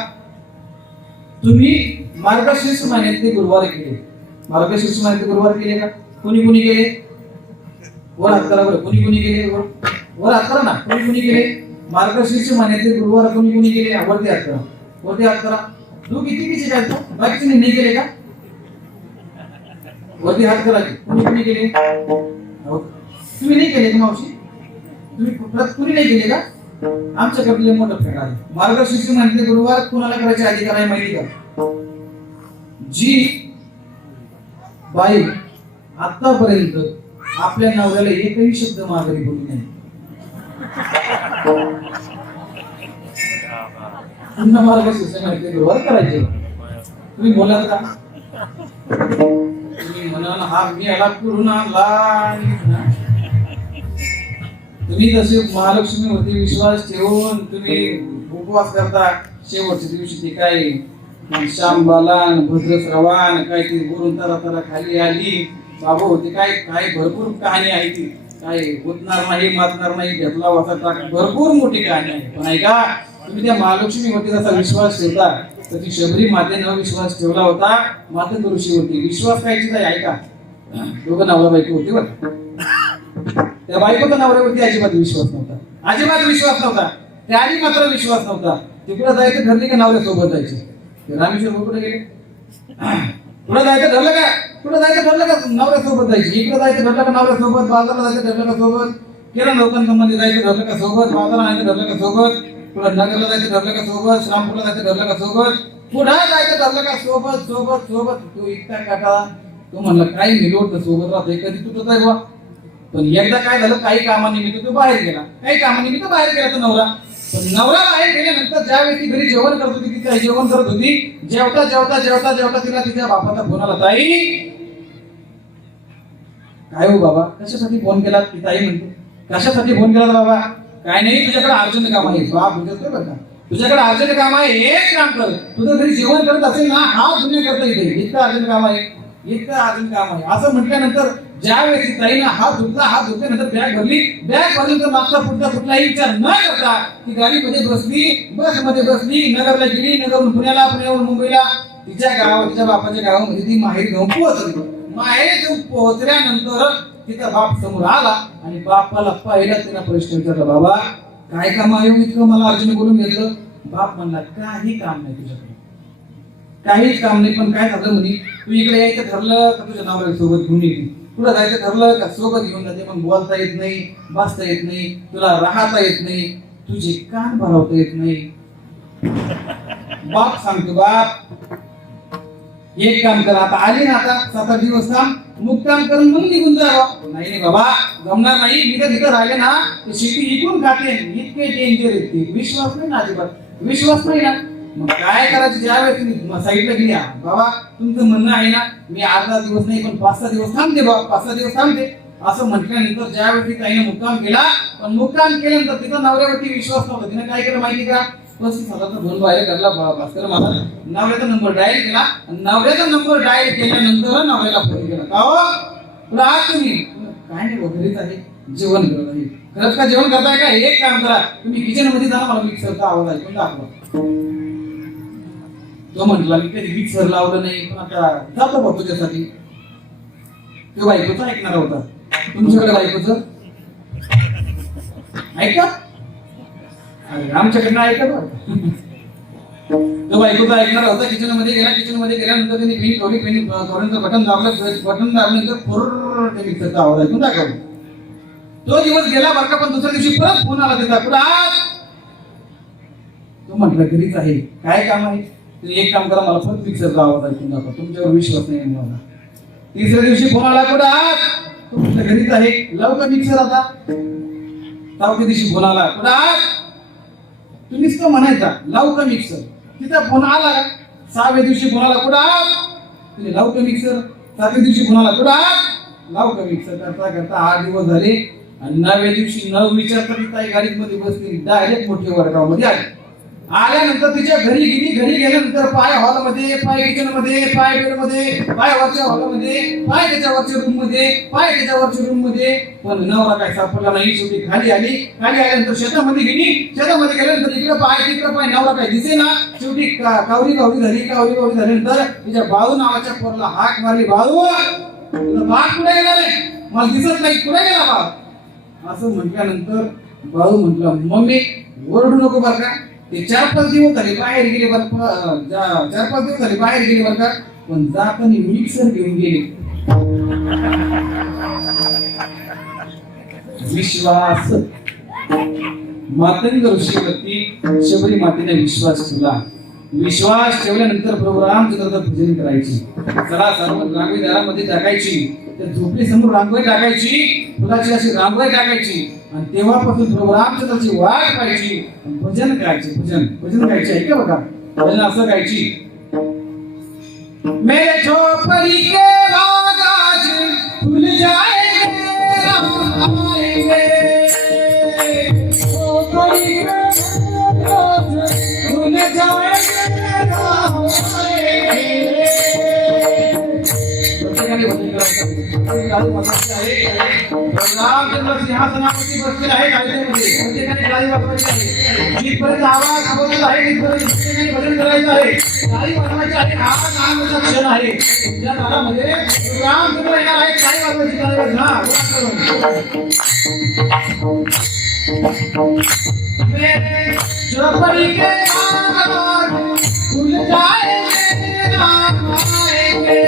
तुम्ही मार्गशीर्ष महिन्यातले गुरुवार केले, मार्गशीर्ष महिन्यातले गुरुवार केले का? कुणी कुणी केले? वर हात करा बरं. कुणी कुणी केले? वर हात करा ना. कुणी कुणी केले? मार्गशीर्ष महिन्यातले गुरुवार कुणी कुणी केले? वरती हात करा, वरती हात करा. तू किती काय बाकीचे नाही केले का? वरती हात करा. कुणी कुणी केले? तुम्ही नाही केले का मावशी? तुम्ही कुणी नाही केले का? आमच्याकडे मोठं फेड आहे. मार्गशीर्ष महिन्यातले गुरुवार कुणाला करायचे अधिकार आहे माहिती का? जी बाई आतापर्यंत आपल्या नवऱ्याला एकही शब्द माघारी बोलली नाही, पुन्हा मार्गशीर्ष महिन्यातले गुरुवार करायचे. तुम्ही बोलाल का? तुम्ही म्हणाल हा मी याला करून आणला. तुम्ही जसे महालक्ष्मीवरती विश्वास ठेवून तुम्ही उपवास करता, शेवटच्या दिवशी ते काय श्यामबालान भद्रश्रवान काय ती वरून तरा खाली आली बाबू होते, काय काय भरपूर कहाणी आहे. ती काय होतणार नाही मातणार नाही घेतला वाचा भरपूर मोठी कहाणी आहे. पण ऐका, तुम्ही त्या महालक्ष्मीवरती जसा विश्वास ठेवता तशी शबरी मातेनं विश्वास ठेवला होता मातंग ऋषीवरती. विश्वास काय चीज आहे ऐका, दोघं नवरा बायको होते बरं. त्या बायकोचा नवऱ्यावरती अजिबात विश्वास नव्हता, अजिबात विश्वास नव्हता. त्याआधी मात्र विश्वास नव्हता. तिकडे जायचं ठरले का नवऱ्यासोबत जायचे. रामेश्वर कुठे गेले? कुठं जायचं ठरलं का? कुठं जायचं ठरलं का नवऱ्यासोबत जायचे. इकडे जायचं ठरलं का नवऱ्यासोबत, बाजारला जायचं ठरलं का सोबत, किरण लोकांमध्ये जायचं ठरलं का सोबत, बाजारला जायचं ठरलं का सोबत, पुढे नगरला जायचं ठरलं का सोबत, श्रामपूरला जायचं ठरलं का सोबत, पुढे जायचं ठरलं का सोबत सोबत सोबत. तो इतका काटा तो म्हणला काही निलोट सोबत राहतोय कधी तुटत आहे बा. पण एकदा काय झालं, काही कामानिमित्त तो बाहेर गेला, काही कामानिमित्त बाहेर गेला तो नवरा. पण नवरा बाहेर गेल्यानंतर ज्या व्यक्ती घरी जेवण करत होती ती काही जेवण करत होती. जेवता जेवता जेवता जेवता तिला तिच्या बापाचा फोन आला, ताई काय हो बाबा कशासाठी फोन केला? ती ताई म्हणते कशासाठी फोन केला बाबा? काय नाही, तुझ्याकडे अर्जंट काम आहे. बाप विचारतोय बरं का, तुझ्याकडे अर्जंट काम आहे, एक काम कर, तुझं घरी जेवण करत असेल ना हा दुनिया करता येते, इतकं अर्जंट काम आहे, इतकं अर्जंट काम आहे. असं म्हटल्यानंतर ज्या वेळी ताईनं हात धुतल्यानंतर बॅग भरल्यानंतर मागचा पुढचा कुठलाही विचार न करता ती गाडीमध्ये बसली, बसमध्ये बसली, नगरला गेली, नगरहून पुण्याला, पुण्यावरून मुंबईला, तिच्या गावात तिच्या बापाच्या गावामध्ये ती माहेरी जाऊन पोहोचली. माहेरी जाऊन पोहोचल्यानंतर तिचा बाप समोर आला आणि बापाला पहिला तिला प्रश्न विचारला, बाबा काय काम आहे इतकं मला अर्जुन बोलून घेतलं? बाप म्हणला काही काम नाही तुझ्याकडे, काहीच काम नाही. पण काय झालं म्हणे, तू इकडे यायचं ठरलं का तुझ्या नवऱ्या सोबत घेऊन येते, तुला जायचं ठरलं का सोबत घेऊन जाते, पण बोलता येत नाही, बसता येत नाही, तुला राहता येत नाही, तुझे कान भरवता येत नाही. बाप सांगतो, बाप एक काम कर, आता आली ना, आता 7-8 दिवस काम मुक्काम करून मग निघून जावं. नाही बाबा जमणार नाही, मी तर इथं राहिले ना तर शेती इकून खाते, इतके डेंजर येते. विश्वास नाही ना, अजिबात विश्वास नाही ना. मग काय करायचं, ज्या वेळेस तुम्ही साईडला गेली, बाबा तुमचं म्हणणं आहे ना, मी 8 दिवस नाही पण 5-6 दिवस थांबते बाबा, 5-6 दिवस थांबते असं म्हटल्यानंतर ज्या वेळी ताईने मुक्काम केला, पण मुक्काम केल्यानंतर तिचा नवऱ्यावरती विश्वास नव्हता. तिने काय केलं माहिती का, 35,000चा फोन बाहेर काढला, भास्कर मला नवऱ्याचा नंबर डायल केला, नवऱ्याचा नंबर डायल केल्यानंतर नवऱ्याला फोन केला, का हो तुला आज तुम्ही काय नाही घरीच आहे, जेवण करत आहे. खरंच का जेवण करताय का? एक काम करा, तुम्ही किचन मध्ये जा, मला मिक्सरचा आवाज ऐकून दाखवा. तो म्हटला मी कधी मिक्सर लावलं नाही, पण आता जातो बघ तुझ्यासाठी. तो बायकोचा ऐकणार होता, तुमच्याकडे बायकोचं ऐका, अरे आमच्याकडनं ऐका बघ. तो बायकोचा ऐकणार होता, किचन मध्ये गेला, किचन मध्ये गेल्यानंतर त्यांनी पिन ठेवली, पिन ठेवल्यानंतर बटन दाबलं, बटन दाबल्यानंतर फुर्र ते मिक्सरचा आवाज ऐकून दाखवला. तो दिवस गेला बरं का, पण दुसऱ्या दिवशी परत फोन आला त्याचा, कुठं आज? तो म्हटलं घरीच आहे. काय काम आहे? एक काम करा, मला फक्त मिक्सरचा आवाज ऐकून दाखवा, तुमच्यावर विश्वास नाही मला. तिसऱ्या दिवशी फोन आला, कुठं आज? तो म्हटलं घरीच आहे. लवकर मिक्सर आता. 4थ्या दिवशी फोन आला, कुठं आज? तुम्हीच तो म्हणायचा लवकर मिक्सर. तिचा फोन आला का? 6व्या दिवशी फोन आला, कुठं आज? तुम्ही लवकर मिक्सर. 7व्या दिवशी फोन आला, कुठं आज? लवकर मिक्सर. करता करता 8 दिवस झाले आणि 9व्या दिवशी न विचारता ती ताई गाडीमध्ये बसली, डायरेक्ट मोठ्या वर्गामध्ये आली. आल्यानंतर तिच्या घरी गेली, घरी गेल्यानंतर पाय हॉलमध्ये, पाय किचन मध्ये, पाय बेड मध्ये, पाय वरच्या हॉलमध्ये, पाय त्याच्यावरच्या रूम मध्ये, पाय त्याच्यावरच्या रूम मध्ये, पण नवरा काय सापडला नाही. शेवटी खाली आली, खाली आल्यानंतर शेतामध्ये गेली, शेतामध्ये गेल्यानंतर इकडे पाय तिकडे पाय, नवरा काय दिसे ना. शेवटी कावरी कावरी झाली, कावरी कावरी झाल्यानंतर तिच्या बाळू नावाच्या पोरला हाक मारली, बाळू बाळ कुठे गेला रे, मला दिसत नाही, कुठे गेला बाळ? असं म्हटल्यानंतर बाळू म्हटलं, मम्मी ओरडू नको बरं का, ते 4-5 दिवस झाले बाहेर गेले बरं, 4-5 दिवस झाले बाहेर गेले बरं का, पण जाताना मिक्सर घेऊन गेले. विश्वास. मातंग ऋषीवरती शबरी मातेने विश्वास ठेवला. विश्वास ठेवल्यानंतर प्रभू रामचंद्राचं पूजन करायची. चला सर्व रांगोळी दारामध्ये टाकायची, त्या झोपडी समोर रांगोळी टाकायची, फुलाची अशी रांगोळी टाकायची आणि तेव्हापासून प्रभू रामचंद्राची वाट पाहायची, भजन करायचे. भजन गायचे आहे का बघा, भजन असं गायची. मेरे झोपड़ी के बाग आज खुल जाएंगे, राम आएंगे, झोपड़ी के बाग आज खुल जाएंगे, राम आएंगे. प्रत्येकाने भजन करायचं. रामचंद्र सिंहासनावरती बसलेला आहे कायद्यामध्ये, प्रत्येकाने टाळी वाजवायची आहे. जिथपर्यंत आवाज आवाज आहे तिथपर्यंत प्रत्येकाने भजन करायचं आहे, टाळी वाजवायची आहे. हा नामाचा क्षण आहे, ज्या काळामध्ये रामचंद्र येणार आहे. टाळी वाजवायची, टाळी मेरे झोपड़ी के बाग खुल जाएंगे, राम आएंगे,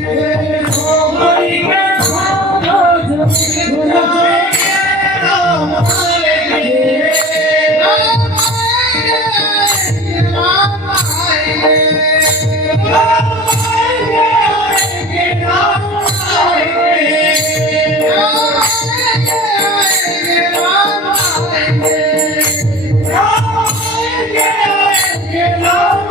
मेरे झोपड़ी के बाग खुल जाएंगे, राम आएंगे, राम आएंगे, राम आएंगे, राम आएंगे, राम आएंगे, राम आएंगे, राम आएंगे, राम आएंगे, राम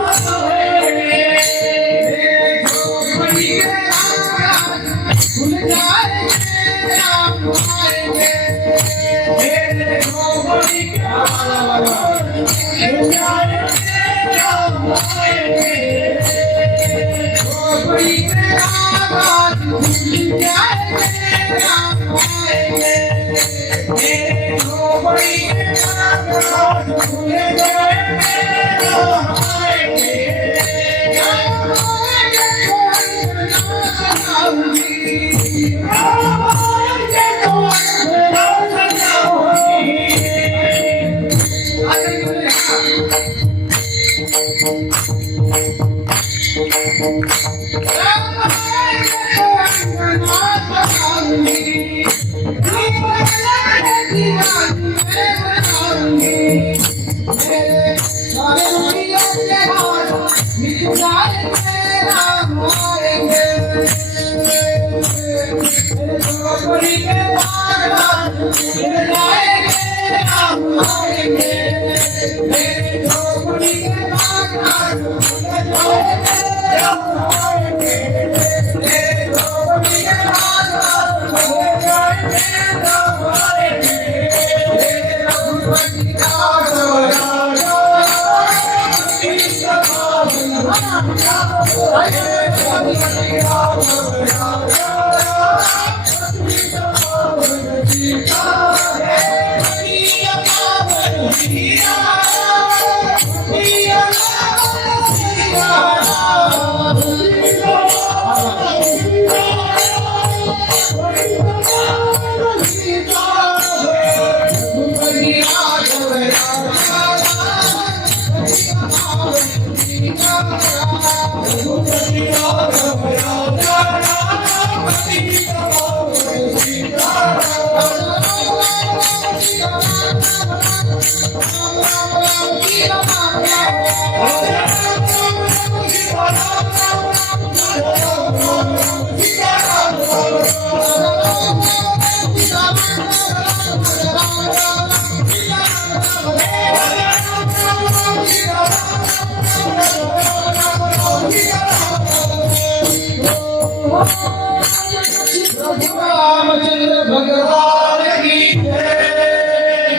रामचंद्र भगवान की जय।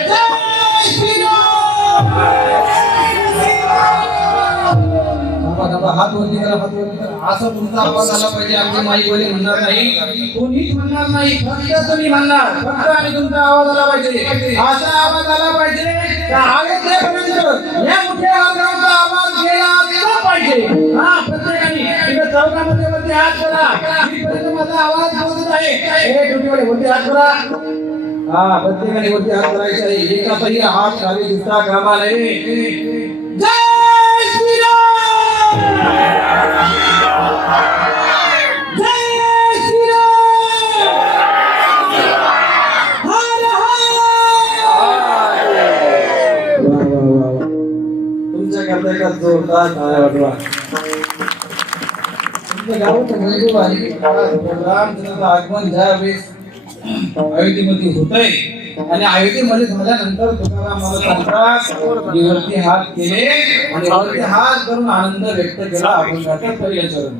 जय श्री राम। हात वरती करा, हात वरती करा. असं तुमचा आवाज आला पाहिजे. आमचे माई बोली म्हणणार नाही, कोणीच म्हणणार नाही, फक्त तुम्ही म्हणणार, फक्त आणि तुमचा आवाज आला पाहिजे. असा आवाज आला पाहिजे का अयोध्येपर्यंत या मोठ्या आवाजाचा आवाज गेला पाहिजे. हा, प्रत्येकाने तिथे चौकामध्ये वरती हात करा. इथपर्यंत माझा आवाज पोहोचत आहे. हे ड्युटीवाले वरती हात करा. हा, प्रत्येकाने वरती हात करायचा आहे. एकाचाही हात खाली दिसता कामा नये. जय श्रीराम. जय श्रीराम. हर हर. तुमच्या करता का जोरदार टाळ्या वाजवा. तुमच्या गावात वैभव आहे. रामचंद्राचं आगमन ज्यावेळेस अयोध्येमध्ये होतंय आणि अयोध्येमध्ये झाल्यानंतर तुकाराम मला सांगतात की वरती हात केले आणि वरती हात करून आनंद व्यक्त केला. आपण गातात पहिल्या चरण.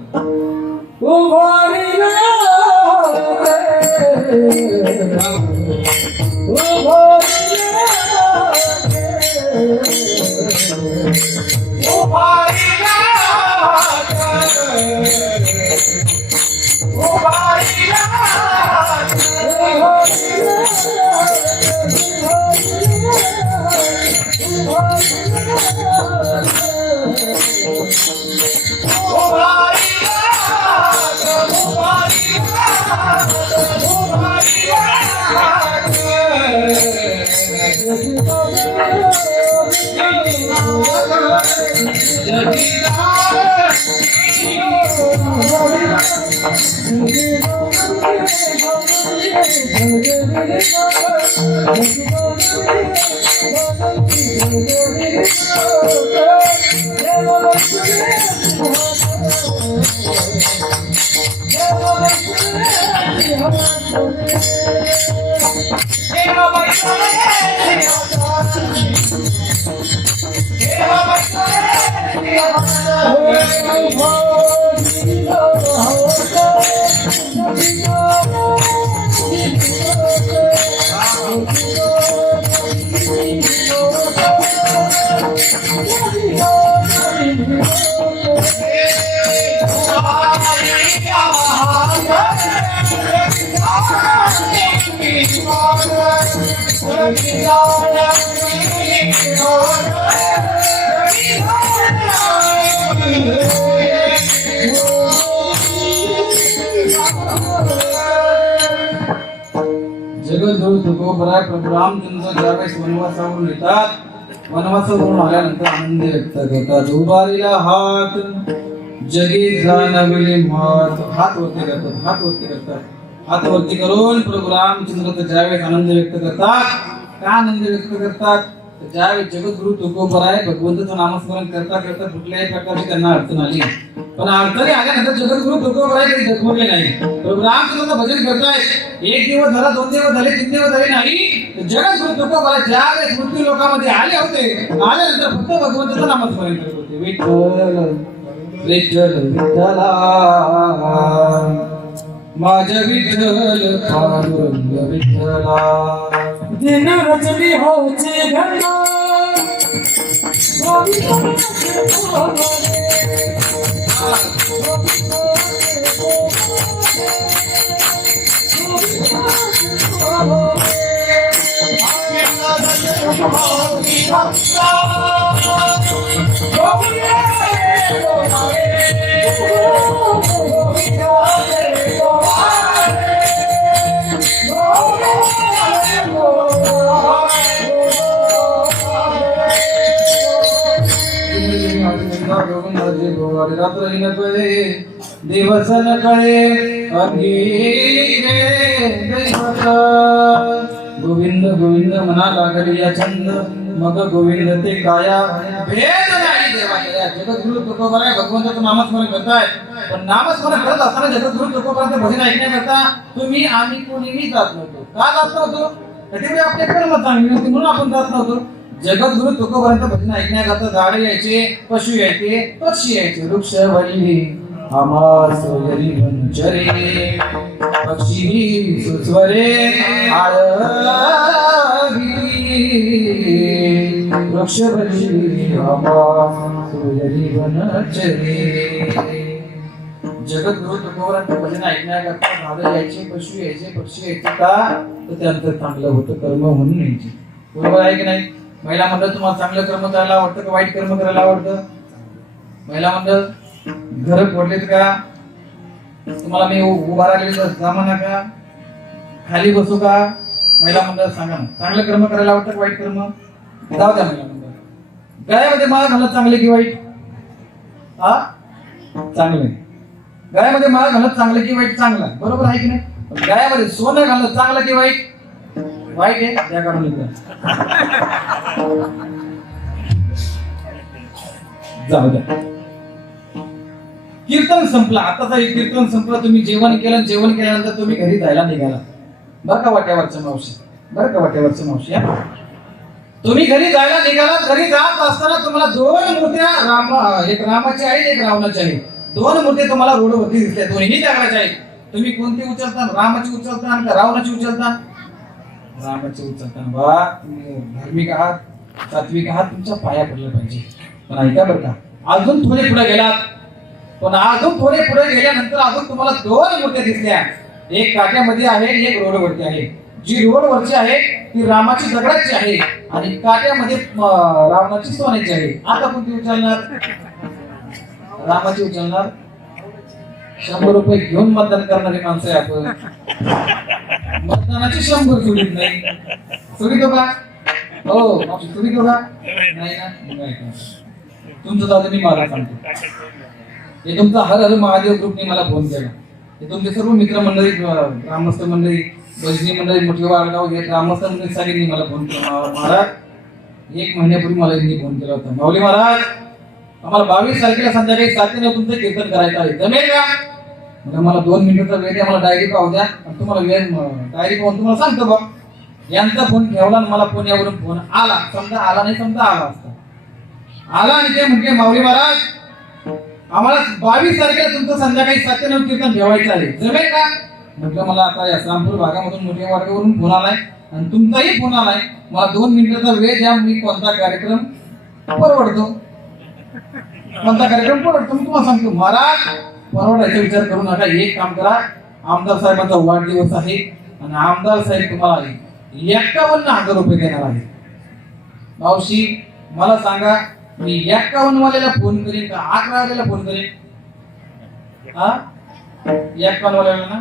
जगद्गुरु तुकोबराय प्रभू रामचंद्र ज्यावेळेस वनवासावरून येतात वनवासावरून आल्यानंतर आनंद व्यक्त करतात. उभारीला हात जगी जाणविले मात. हात वरती करतात, हात वरती करतात. हात वरती करून प्रभू रामचंद्र तर ज्यावेळेस आनंद व्यक्त करतात. का आनंद व्यक्त करतात? तर ज्यावेळेस जगद्गुरु तुकोबराय भगवंताचं नामस्मरण करता करता कुठल्याही प्रकारची त्यांना अडचण आली, पण अडचणी आल्यानंतर जगद्गुरु तुकोबराय काही जखमले नाही. प्रभू रामचंद्राचं भजन करतायत. एक दिवस झाला, 2 दिवस झाले, 3 दिवस झाले नाही, जगद्गुरु तुकोबराय ज्यावेळेस मृत्यू लोकांमध्ये आले होते, आल्यानंतर फक्त भगवंताचं नामस्मरण करत होते. विठ्ठल विठ्ठल विठ्ठला माझ्या विठ्ठल पांडुरंग विठ्ठला. दिन रचली होचे घडा दिवस न कळे गोविंद गोविंद म्हणा लागली या छंद, मग गोविंद ते काया भेद नाही देवाया. जगद्गुरु तुकोबराय भगवंताचं नामस्मरण करताय, पण नामस्मरण करत असताना जगद्गुरु तुकोबरायचं भजन ऐकण्याकरता तुम्ही आम्ही कोणीही जात नव्हतो. का जात नव्हतो? कधी आपले कर्म चांगली होती म्हणून आपण जात नव्हतो. जगद्गुरु तुकोबरायचं भजन ऐकण्याकरता झाडे यायचे, पशु यायचे, पक्षी यायचे. वृक्ष वल्ली आमास यरी वंचरे पक्षी सुस्वरे वृक्ष वल्ली आमास यरी वंचरे. जगद्गुरु तुकोबरायचं भजन ऐकण्याकरता झाडे यायचे, पशु यायचे, पक्षी यायचे. का? तर त्यांचं चांगलं होतं कर्म म्हणून यायचे. बरोबर आहे की नाही? महिला मंडळ तुम्हाला चांगलं कर्म करायला आवडतं का वाईट कर्म करायला आवडतं? महिला मंडळ घर फोडलेत का? तुम्हाला मी उभा राहिलेली जमाना का? खाली बसू का? महिला मंडळ सांगा ना. चांगलं कर्म करायला आवडतं का वाईट कर्म? जाऊ द्या महिला मंडळ. गळ्यामध्ये माळ घालणं चांगले की वाईट? हा, चांगले. गळ्यामध्ये माळ घालणं चांगलं की वाईट? चांगलं. बरोबर आहे की नाही? गळ्यामध्ये सोनं घालणं चांगलं की वाईट? वाईट आहे. त्या काढून जाऊ द्या. कीर्तन संपला. आताचा कीर्तन संपलं. तुम्ही जेवण केलं. जेवण केल्यानंतर तुम्ही घरी जायला निघाला. बरं का वाट्यावरच्या मावशी? बरं का वाट्यावरच्या मावशी? तुम्ही घरी जायला निघाला. घरी जात असताना तुम्हाला 2 मूर्त्या, एक रामाची आहे, एक रावणाची आहे. 2 मूर्ती तुम्हाला रोडवरती दिसल्या. दोन्ही दगडाच्या आहेत. तुम्ही कोणती उचलता? रामाची उचलता का रावणाची उचलता? रामाची उचलता. बा, तुम्ही धार्मिक आहात, सात्विक आहात, तुमच्या पाया पडलं पाहिजे. पण ऐका बरं का, अजून थोडे पुढे गेलात. पण अजून थोडे पुढे गेल्यानंतर अजून तुम्हाला 2 मूर्त्या दिसल्या. एक काट्यामध्ये आहे, एक रोडवरती आहे. जी रोडवरची आहे ती रामाची दगडाची आहे आणि काट्यामध्ये रावणाची सोन्याची आहे. आता कोणती उचलणार? रामाची उचलणार. 100 रुपये घेऊन मतदान करणारी माणसं आहे आपण. मतदानाची 100 सोडित नाही. सोडितो का? हो, सोडितो का? नाही ना. तुमचं दादा मी मला सांगतो. हे तुमचा हर हर महादेव ग्रुपने मला फोन केला. हे तुमचे सर्व मित्रमंडळी, ग्रामस्थ मंडळी, भजनी मंडळी, मोठी वाडगाव हे ग्रामस्थ मंडळी सगळ्यांनी मला फोन केला. महाराज, 1 महिन्यापूर्वी मला यांनी फोन केला होता. माऊली महाराज, आम्हाला 22 तारखेला संध्याकाळी 7 तुमचं कीर्तन करायचं आहे, जमेल का? मला 2 मिनिटाचा वेळ द्या, मला डायरी पाहू द्या. तुम्हाला वेळ डायरी पाहून तुम्हाला सांगतो बा. यांचा फोन ठेवला आणि मला पुण्यावरून फोन आला. समजा आला नाही, समजा आला असता. आला आणि ते म्हटले, माऊली महाराज, आम्हाला 22 तारखेला तुमचं संध्याकाळी 7 कीर्तन ठेवायचं आहे, जमेल का? म्हटलं मला आता या रामपूर भागामधून मोठ्या वाडगावरून फोन आलाय आणि तुमचाही फोन आलाय. मला 2 मिनिटाचा वेळ द्या. मी कोणता कार्यक्रम परवडतो, कोणता कार्यक्रम परवडतो मी तुम्हाला सांगतो. महाराज, परवडायचा विचार करू नका. एक काम करा, आमदार साहेबांचा वाढदिवस आहे आणि आमदार साहेब तुम्हाला 51,000 रुपये देणार आहे. मावशी, मला सांगा, मी 51 वाल्याला फोन करेन का 11 वाल्याला फोन करेन? हा, 51 वाल्याला ना.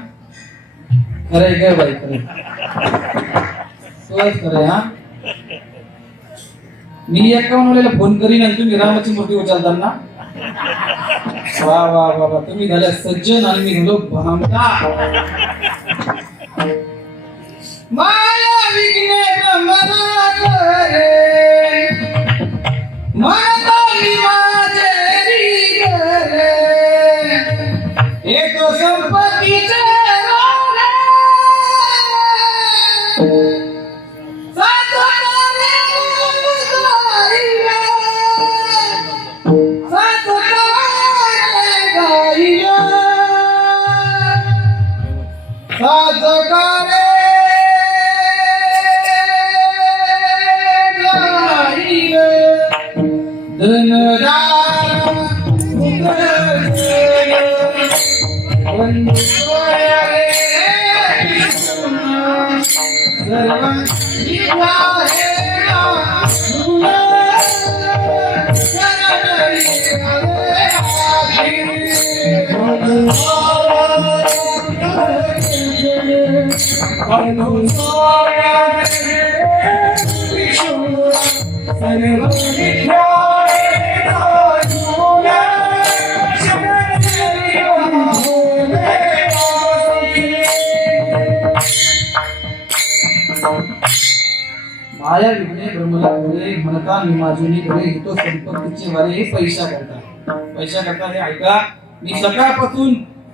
खरंय काय बाई? खरंय, तोच खरंय. हा, मी एका मुलाला फोन करीन आणि तुम्ही रामाची मूर्ती उचलताना वा वा वा वा तुम्ही झाल्या सज्जन आणि मी झालो भामटा माया विघ्ने ब्रह्मरा करे म्हणता मी माझे रे एक संपत्तीचे रोले सात तारे गाईले सात तारे गाईले सात तारे माया विघ्ने ब्रह्मला करे म्हणता मी माझुनी करे तो संपत्तीचे वारे हे पैसा करता हे ऐका मी सकाळपासून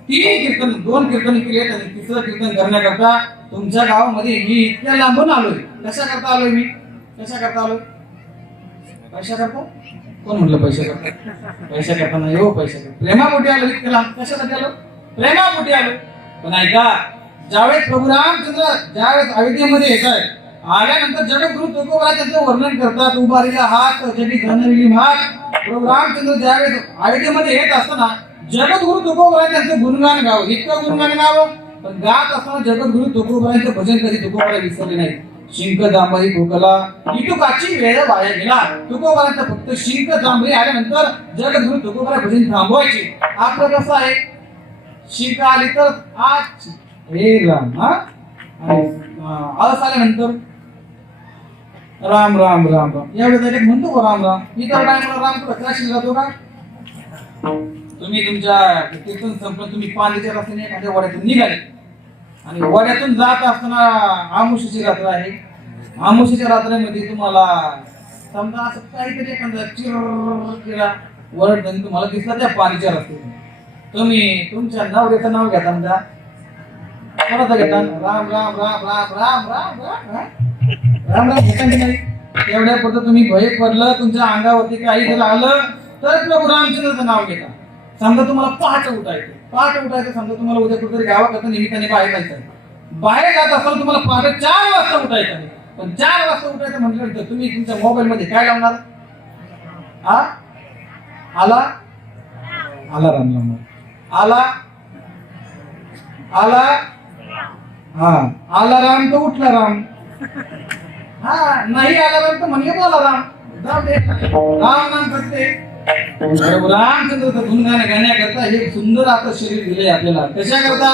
3 कीर्तन 2 कीर्तन केले आणि तिसरं कीर्तन करण्याकरता तुमच्या गावामध्ये मी इतक्या लांबून आलोय कशा करता आलोय पैसा करता कोण म्हणलं पैसा करता नाही हो पैसा करता प्रेमापोटी आलो इतक्या लांब कशासाठी आलो प्रेमापोटी आलो पण ऐका ज्यावेळेस प्रभू रामचंद्र ज्यावेळेस अयोध्येमध्ये येत आहे आल्यानंतर जगद्गुरु तुकोबा त्यांचं वर्णन करतात उभारीला हात जगी घनविली मात प्रभू रामचंद्र ज्यावेळेस अयोध्येमध्ये येत असताना जगद्गुरु तुकोबा त्यांचं गुणगान गावं इतकं गुणगान गावं पण गात असताना जगद्गुरु तुकोबांचं भजन कधी तुकोबाला विसरले नाही शिंक जांभई ठोकला इतुकाची वेळ वाया गेला तुकोबाला फक्त शिंक जांभई आल्यानंतर जगद्गुरु तुकोबाला भजन थांबवायचे आपलं कसं आहे शिंक आली तर आज हे राम हा आळस आल्यानंतर राम राम राम राम एवढं डायरेक्ट म्हणतो का राम राम इतर टायमाला राम कुठं काशीला जातो का तुम्ही तुमच्या कीर्तन संपलं तुम्ही पाण्याच्या रस्त्याने एखाद्या वाड्यातून निघाले आणि वाड्यातून जात असताना आमुषीची रात्र आहे आमुषीच्या रात्रीमध्ये तुम्हाला समजा असं काहीतरी एखादा चिरा वरड तुम्हाला दिसला त्या पाण्याच्या रस्त्याने तुम्ही तुमच्या नवऱ्याचं नाव घेता म्हणजे कोणाचं घेता राम राम राम राम राम राम राम राम घेता की नाही एवढ्या पद्धत तुम्ही भय पडलं तुमच्या अंगावरती काही जर आलं तर प्रभू रामचंद्राचं नाव घेता समजा तुम्हाला पहाटे उठायचं समजा तुम्हाला उद्या कुठेतरी गावाकडे निमित्ताने बाहेर जायचं बाहेर जात असाल तुम्हाला पहाटे 4 वाजता उठायचं नाही पण 4 वाजता उठायचं म्हटल्यानंतर तुम्ही तुमच्या मोबाईल मध्ये काय लावणार आला राम राम आला हा आला राम तर उठला राम हा नाही आला राम तर म्हणले बोला राम जाऊ दे राम नाम करते रामचंद्राचं गुणगान गाण्याकरता हे सुंदर आता शरीर दिले आपल्याला कशा करता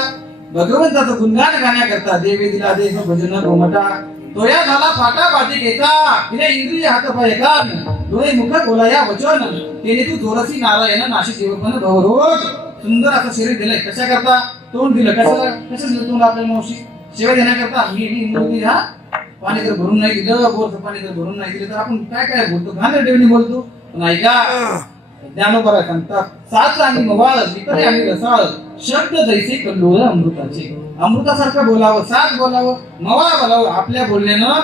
भगवंताचं गुणगान गाण्याकरता देवी दिला देव भजन गोमटा तोया झाला फाटा बाजी घेता तिने इंद्रिय हात पाय कान डोळे मुख बोलाया वचन तेने तू जोरसी नारायण नाशिक जीवपन भवरोग सुंदर असं शरीर दिलंय कशा करता तोंड दिलं कसं तोंड आपल्याला मावशी सेवा देण्याकरता मी इंद्रिय हा पाणी जर भरून नाही दिलं बोरचं पाणी जर भरून नाही दिलं तर आपण काय बोलतो घाणेरडेवणी बोलतो पण ऐका ज्ञानोबा सांगतात साच आणि मवाळ वितरे आणि रसाळ शब्द जैसे कल्लोळ अमृतासारखं बोलावं साच बोलावं मवाळ बोलावं आपल्या बोलण्यानं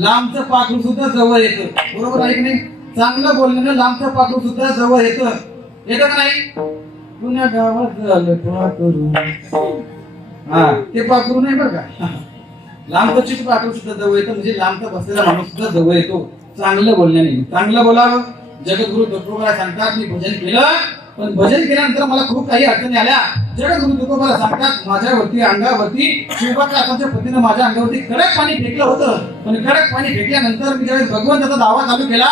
लांबचं पाखरू सुद्धा जवळ येतं बरोबर आहे की नाही चांगलं बोलण्यानं लांबचं पाखरू सुद्धा जवळ येतं का नाही पुण्या गावात झालं पाखरू हा ते पाखरू नाही बरं का लांबचं चिट पाखरू सुद्धा जवळ येतं म्हणजे लांबचा बसलेला माणूस सुद्धा जवळ येतो चांगलं बोलण्याने चांगलं बोलावं जगद्गुरु तुकोबाला सांगतात मी भजन केलं पण भजन केल्यानंतर मला खूप काही अडचणी आल्या जगद्गुरु तुकोबाला सांगतात माझ्यावरती अंगावरती शिवकाच्या पतीनं माझ्या अंगावरती कडक पाणी फेकलं होतं पण कडक पाणी फेकल्यानंतर मी ज्यावेळेस भगवंताचा दावा चालू केला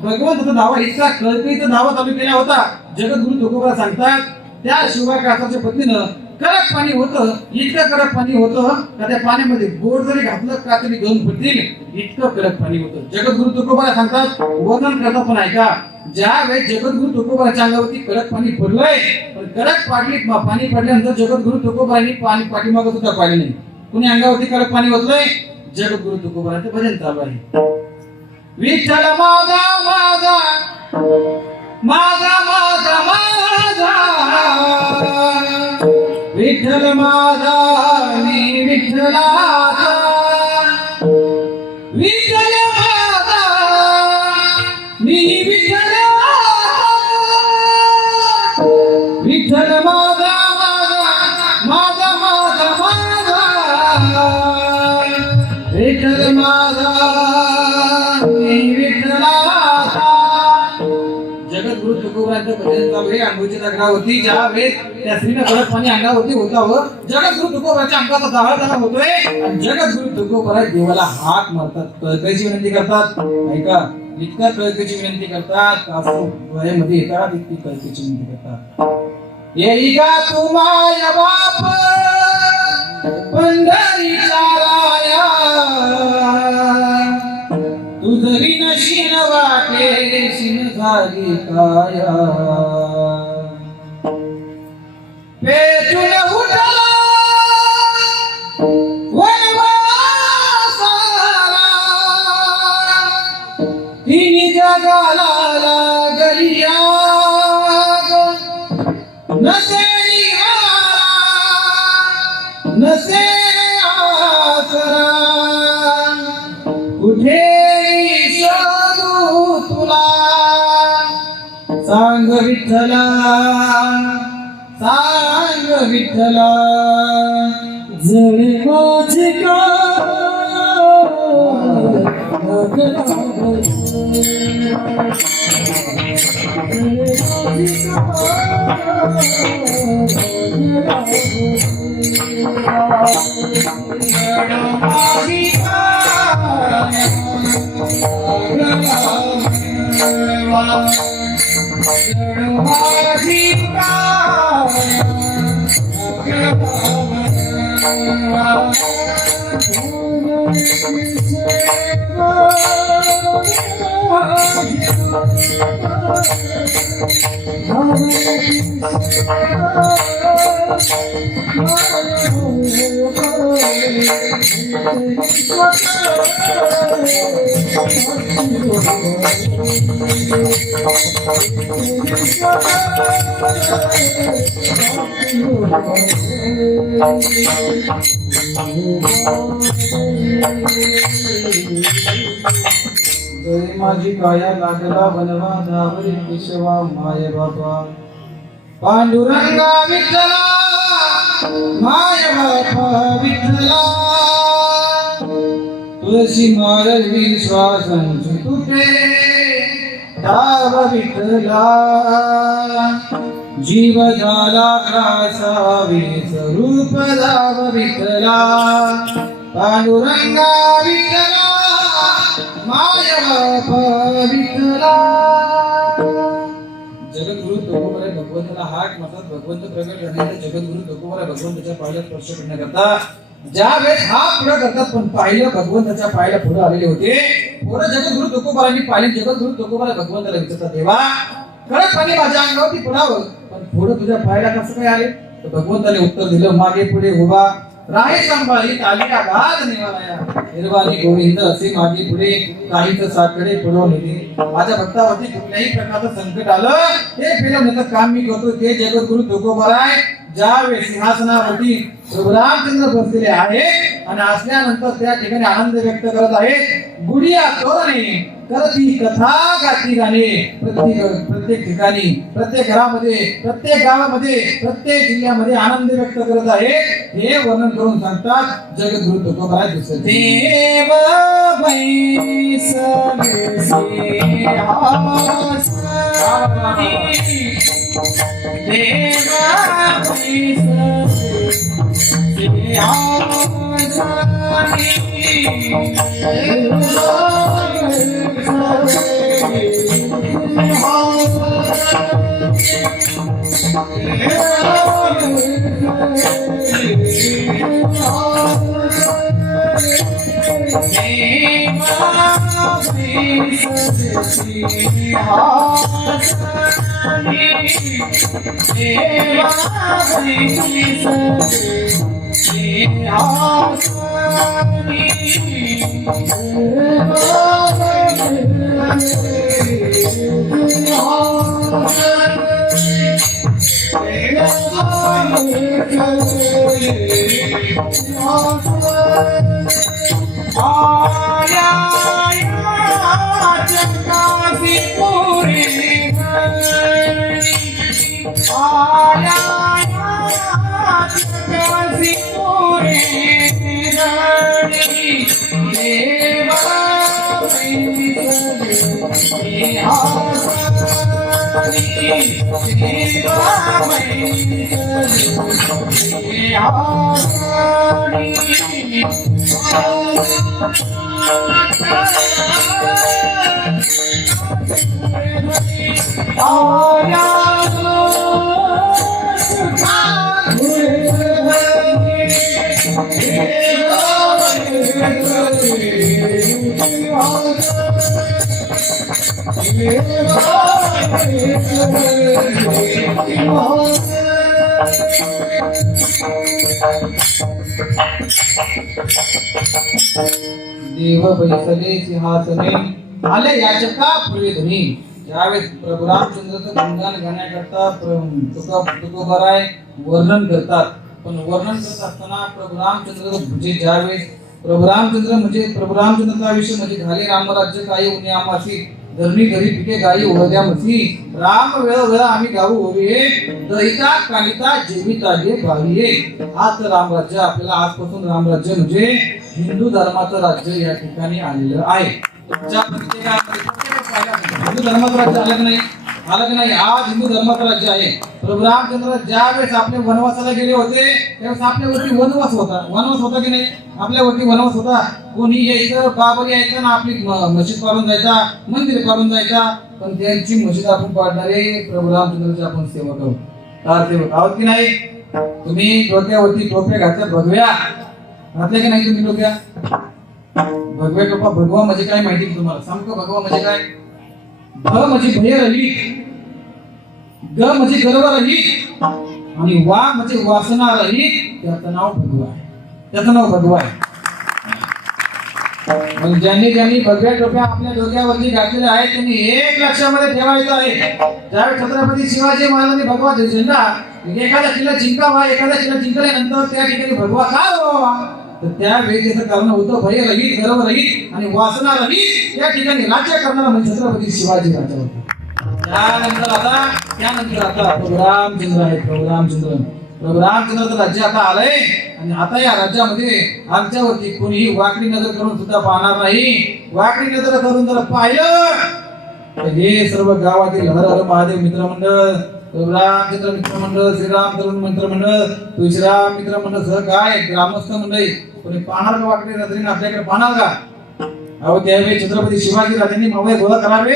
भगवंताचा दावा इतका कळकळीचा दावा चालू केला होता जगद्गुरु तुकोबाला सांगतात त्या शिवकाच्या पतीनं कडक पाणी होतं, इतकं कडक पाणी होतं का त्या पाण्यामध्ये बोट जरी घातलं का तरी घेऊन फुटतील, इतकं कडक पाणी होतं. जगद्गुरु तुकोबा सांगतात, वर्णन करतात पण ऐका, ज्या वेळेस जगद्गुरु तुकोबाच्या अंगावरती कडक पाणी पडलंय, पण कडक पाणी पडल्यानंतर जगद्गुरु तुकोबांनी पाणी पाठीमागं सुद्धा पाहिलं नाही. कुणी अंगावरती कडक पाणी होतलंय? जगद्गुरु तुकोबांचं भजन चालू आहे. विठ्ठल माझा माझा माझा माझा माझा विठ्ठल माझा मी विठ्ठलाचा, विठ्ठल माझा मी विठ्ठलाचा, विठ्ठल माझा माझा माझा माझा विठ्ठल माझा मी विठ्ठलाचा. जगद्गुरु तुकोबांचं भजन चालू आहे. अंघोळीच्या दगडावरती ज्या वेळेस त्या स्त्रीनं कडक पाणी अंगावरती होतावं, जगद्गुरु तुकोबाच्या अंगाचा दहा होतोय आणि जगद्गुरु तुकोबा देवाला हाक मारतात, कळकळीची विनंती करतात. ऐका, इतका कळकळीची विनंती करतात, वयामध्ये येतात इतकी कळकळीची विनंती करतात. येई का तू माय बाप पंढरीचा राया, तुझरी नशीन वाटे शिन झाली काया, पेटून उठला वनवासाला, तिन्ही जगाला लागली आग, नसे निवारा नसे आसरा, कुठे शोधू तुला, सांग विठ्ठला सांग विठ्ठला. जळे माझे जय माझी काया लागला बनवा धावरी केशवा माय बाबा, पांडुरंगा विठ्ठला माय बाबा विठ्ठला, तुळशी मारली श्वासांची तुटे धाव विठ्ठला, जीव झाला ग्रासावी स्वरूप धाव विठ्ठला, पांडुरंगा विठ्ठला माय बाबा विठ्ठला. जगद्गुरु तुकोबा भगवंताला हाक मारतात. भगवंत प्रगट झाल्यानंतर जगद्गुरु तुकोबा भगवंताच्या पायाला स्पर्श करण्याकरता ज्या वेळेस हात पुढे करतात, पण पाहिलं भगवंताच्या पायाला पुढे आलेले होते. पुढे जगद्गुरु तुकोबांनी पाहिले. जगद्गुरु तुकोबा भगवंताला विचारतात, देवा कडक पाणी माझ्या अंगावरती पडावं, पण पुढे तुझ्या पायाला कसं काय आले? तर भगवंताने उत्तर दिलं, मागे पुढे उभा राही संभाळी तालिका घात निवाराया, निर्वाणी गोविंद असे मागे पुढे काहीच साकडे पुरवले. माझ्या भक्तावरती कुठल्याही प्रकारचं संकट आलं ते फिरवण्याचं काम मी करतो. ते जगद्गुरु तुकोबा आहे. ज्यावेळेस सिंहासनावरती प्रभू रामचंद्र बसलेले आहेत आणि असल्यानंतर त्या ठिकाणी आनंद व्यक्त करत आहेत. गुडिया तोरणे करती कथा गाती गाणे, प्रत्येक ठिकाणी प्रत्येक घरामध्ये प्रत्येक गावामध्ये प्रत्येक जिल्ह्यामध्ये आनंद व्यक्त करत आहेत. हे वर्णन करून सांगतात जगद्गुरु तुकोबा. देव देवा देव बैसले सिंहासने आले याचका पुढे धनी. ज्यावेळेस प्रभू रामचंद्राचं गुणगान गाण्याकरता तुकोबाराय वर्णन करतात. पण वर्णन करत असताना प्रभू रामचंद्र म्हणजे ज्यावेळेस प्रभू रामचंद्राचा विषय म्हणजे झाले रामराज्य काही उन्हे आमासी धरणी घरी पिके गाई ओढल्या मसी राम वेळ आम्ही गाऊ होवे दहिता कालिता जेविता जे भाविये. हाच रामराज्य आपल्याला आजपासून रामराज्य म्हणजे हिंदू धर्माचं राज्य या ठिकाणी आलेलं आहे. हिंदू धर्माचं राज्य आलं की नाही? आलं की नाही? आज हिंदू धर्माचं राज्य आहे. प्रभू रामचंद्र ज्यावेळेस आपले वनवासाला गेले होते त्यावेळेस आपल्यावरती वनवास होता की नाही? आपल्यावरती वनवास होता. कोणी यायचं बाबर यायचं ना आपली मस्जिद पाडून जायचा, मंदिर पाडून जायचा. पण त्यांची मस्जिद आपण पाडणारे प्रभू रामचंद्राचे आपण सेवक आहोत. कार सेवक आहोत की नाही? तुम्ही डोक्यावरती टोप्या घातल्या भगव्या घातल्या की नाही? तुम्ही टोप्या भगव्या टोपा भगवा म्हणजे काय माहिती की तुम्हाला? सांगतो भगवा म्हणजे काय? भ म्हणजे भय रहित, ग म्हणजे गर्व रहित आणि वा म्हणजे वासना रहित. त्याचं नाव भगवा आहे. त्याचं नाव भगवा आहे. मग ज्यांनी भगव्या टोप्या आपल्या डोक्यावरती घातलेल्या आहेत त्यांनी एक लक्षामध्ये ठेवायचं आहे. ज्यावेळी छत्रपती शिवाजी महाराजांनी भगवा झेंडा एखादा किल्ला जिंकावा, एखादा किल्ला जिंकल्यानंतर त्या ठिकाणी भगवा का व्हावा, तर त्यावेळी त्याचं कारण होतं भय रहित, गर्व रहित आणि वासना रहित त्या ठिकाणी राज्य करणारा म्हणजे छत्रपती शिवाजी राजा होता. त्यानंतर आता प्रभू रामचंद्र आहे. प्रभू रामचंद्राचं राज्य आता आलंय आणि आता या राज्यामध्ये आमच्यावरती कोणीही वाकडी नजर करून सुद्धा पाहणार नाही. वाकडी नजर करून जर पाहिलं तर हे सर्व गावातील हर हर महादेव मित्रमंडळ, प्रभू रामचंद्र मित्रमंडळ, श्रीराम तरुण मित्रमंडळ, तुळशीराम मित्रमंडळ सह काय ग्रामस्थ मंडळी कोणी पाहणार का? वाकडी नजरेने आपल्याकडे पाहणार का? अहो त्यावेळी छत्रपती शिवाजी राजांनी मावळे गोळा करावे.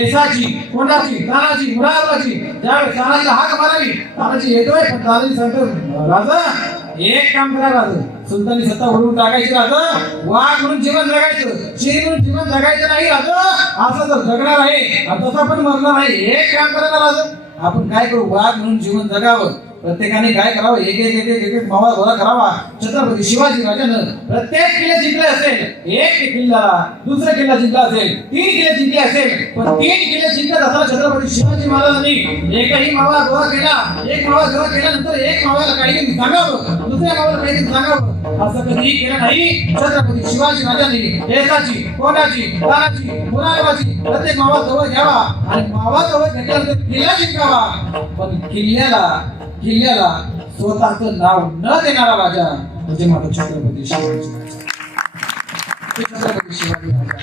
एसाची, कोणाची, तानाची, मुरादाची. ज्यावेळी तानाची हाक मारावी, तानाची येतोय पण तानाची सांगतो राजा एक काम करा राजा, सुलतानी सत्ता उडवून टाकायची राजा, वाघ म्हणून जीवन जगायचं, शेर म्हणून जीवन जगायचं नाही राजा. असं जर जगणार आहे आणि तसा पण मरणार आहे, एक काम करा राजा, आपण काय करू? वाघ म्हणून जीवन जगावं. प्रत्येकाने काय करावं? एक मावळा गोळा करावा. छत्रपती शिवाजी राजानं प्रत्येक किल्ला जिंकले असेल, एक किल्ला दुसरा किल्ला जिंकला असेल, 3 किल्ले जिंकले असेल, पण 3 किल्ले जिंकत असताना छत्रपती शिवाजी महाराजांनी एकही मावळा गोळा केला. एक मावळा गोळा केल्यानंतर एक मावळ्याला काहीतरी सांगावं, दुसऱ्या मावळ्याला काहीतरी सांगावं, असं कधी केलं नाही. छत्रपती शिवाजी राजांनी एकाची, कोणाची, तानाची, मुरादाची प्रत्येक मावळा जवळ घ्यावा आणि मावळा जवळ घेतल्यानंतर किल्ला जिंकावा. पण किल्ल्याला स्वतःचं नाव न देणारा राजा म्हणजे मात्र छत्रपती शिवाजी राजा.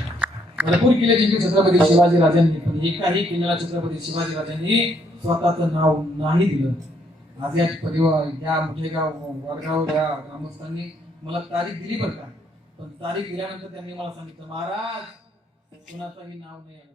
भरपूर किल्ले जिंकले छत्रपती शिवाजी राजांनी, पण एकाही किल्ल्याला छत्रपती शिवाजी राजांनी स्वतःचं नाव नाही दिलं. आज या परिवार या मुठेगाव वडगाव या ग्रामस्थांनी मला तारीख दिली बरं का, पण तारीख दिल्यानंतर त्यांनी मला सांगितलं महाराज कुणाचंही नाव नाही आलं.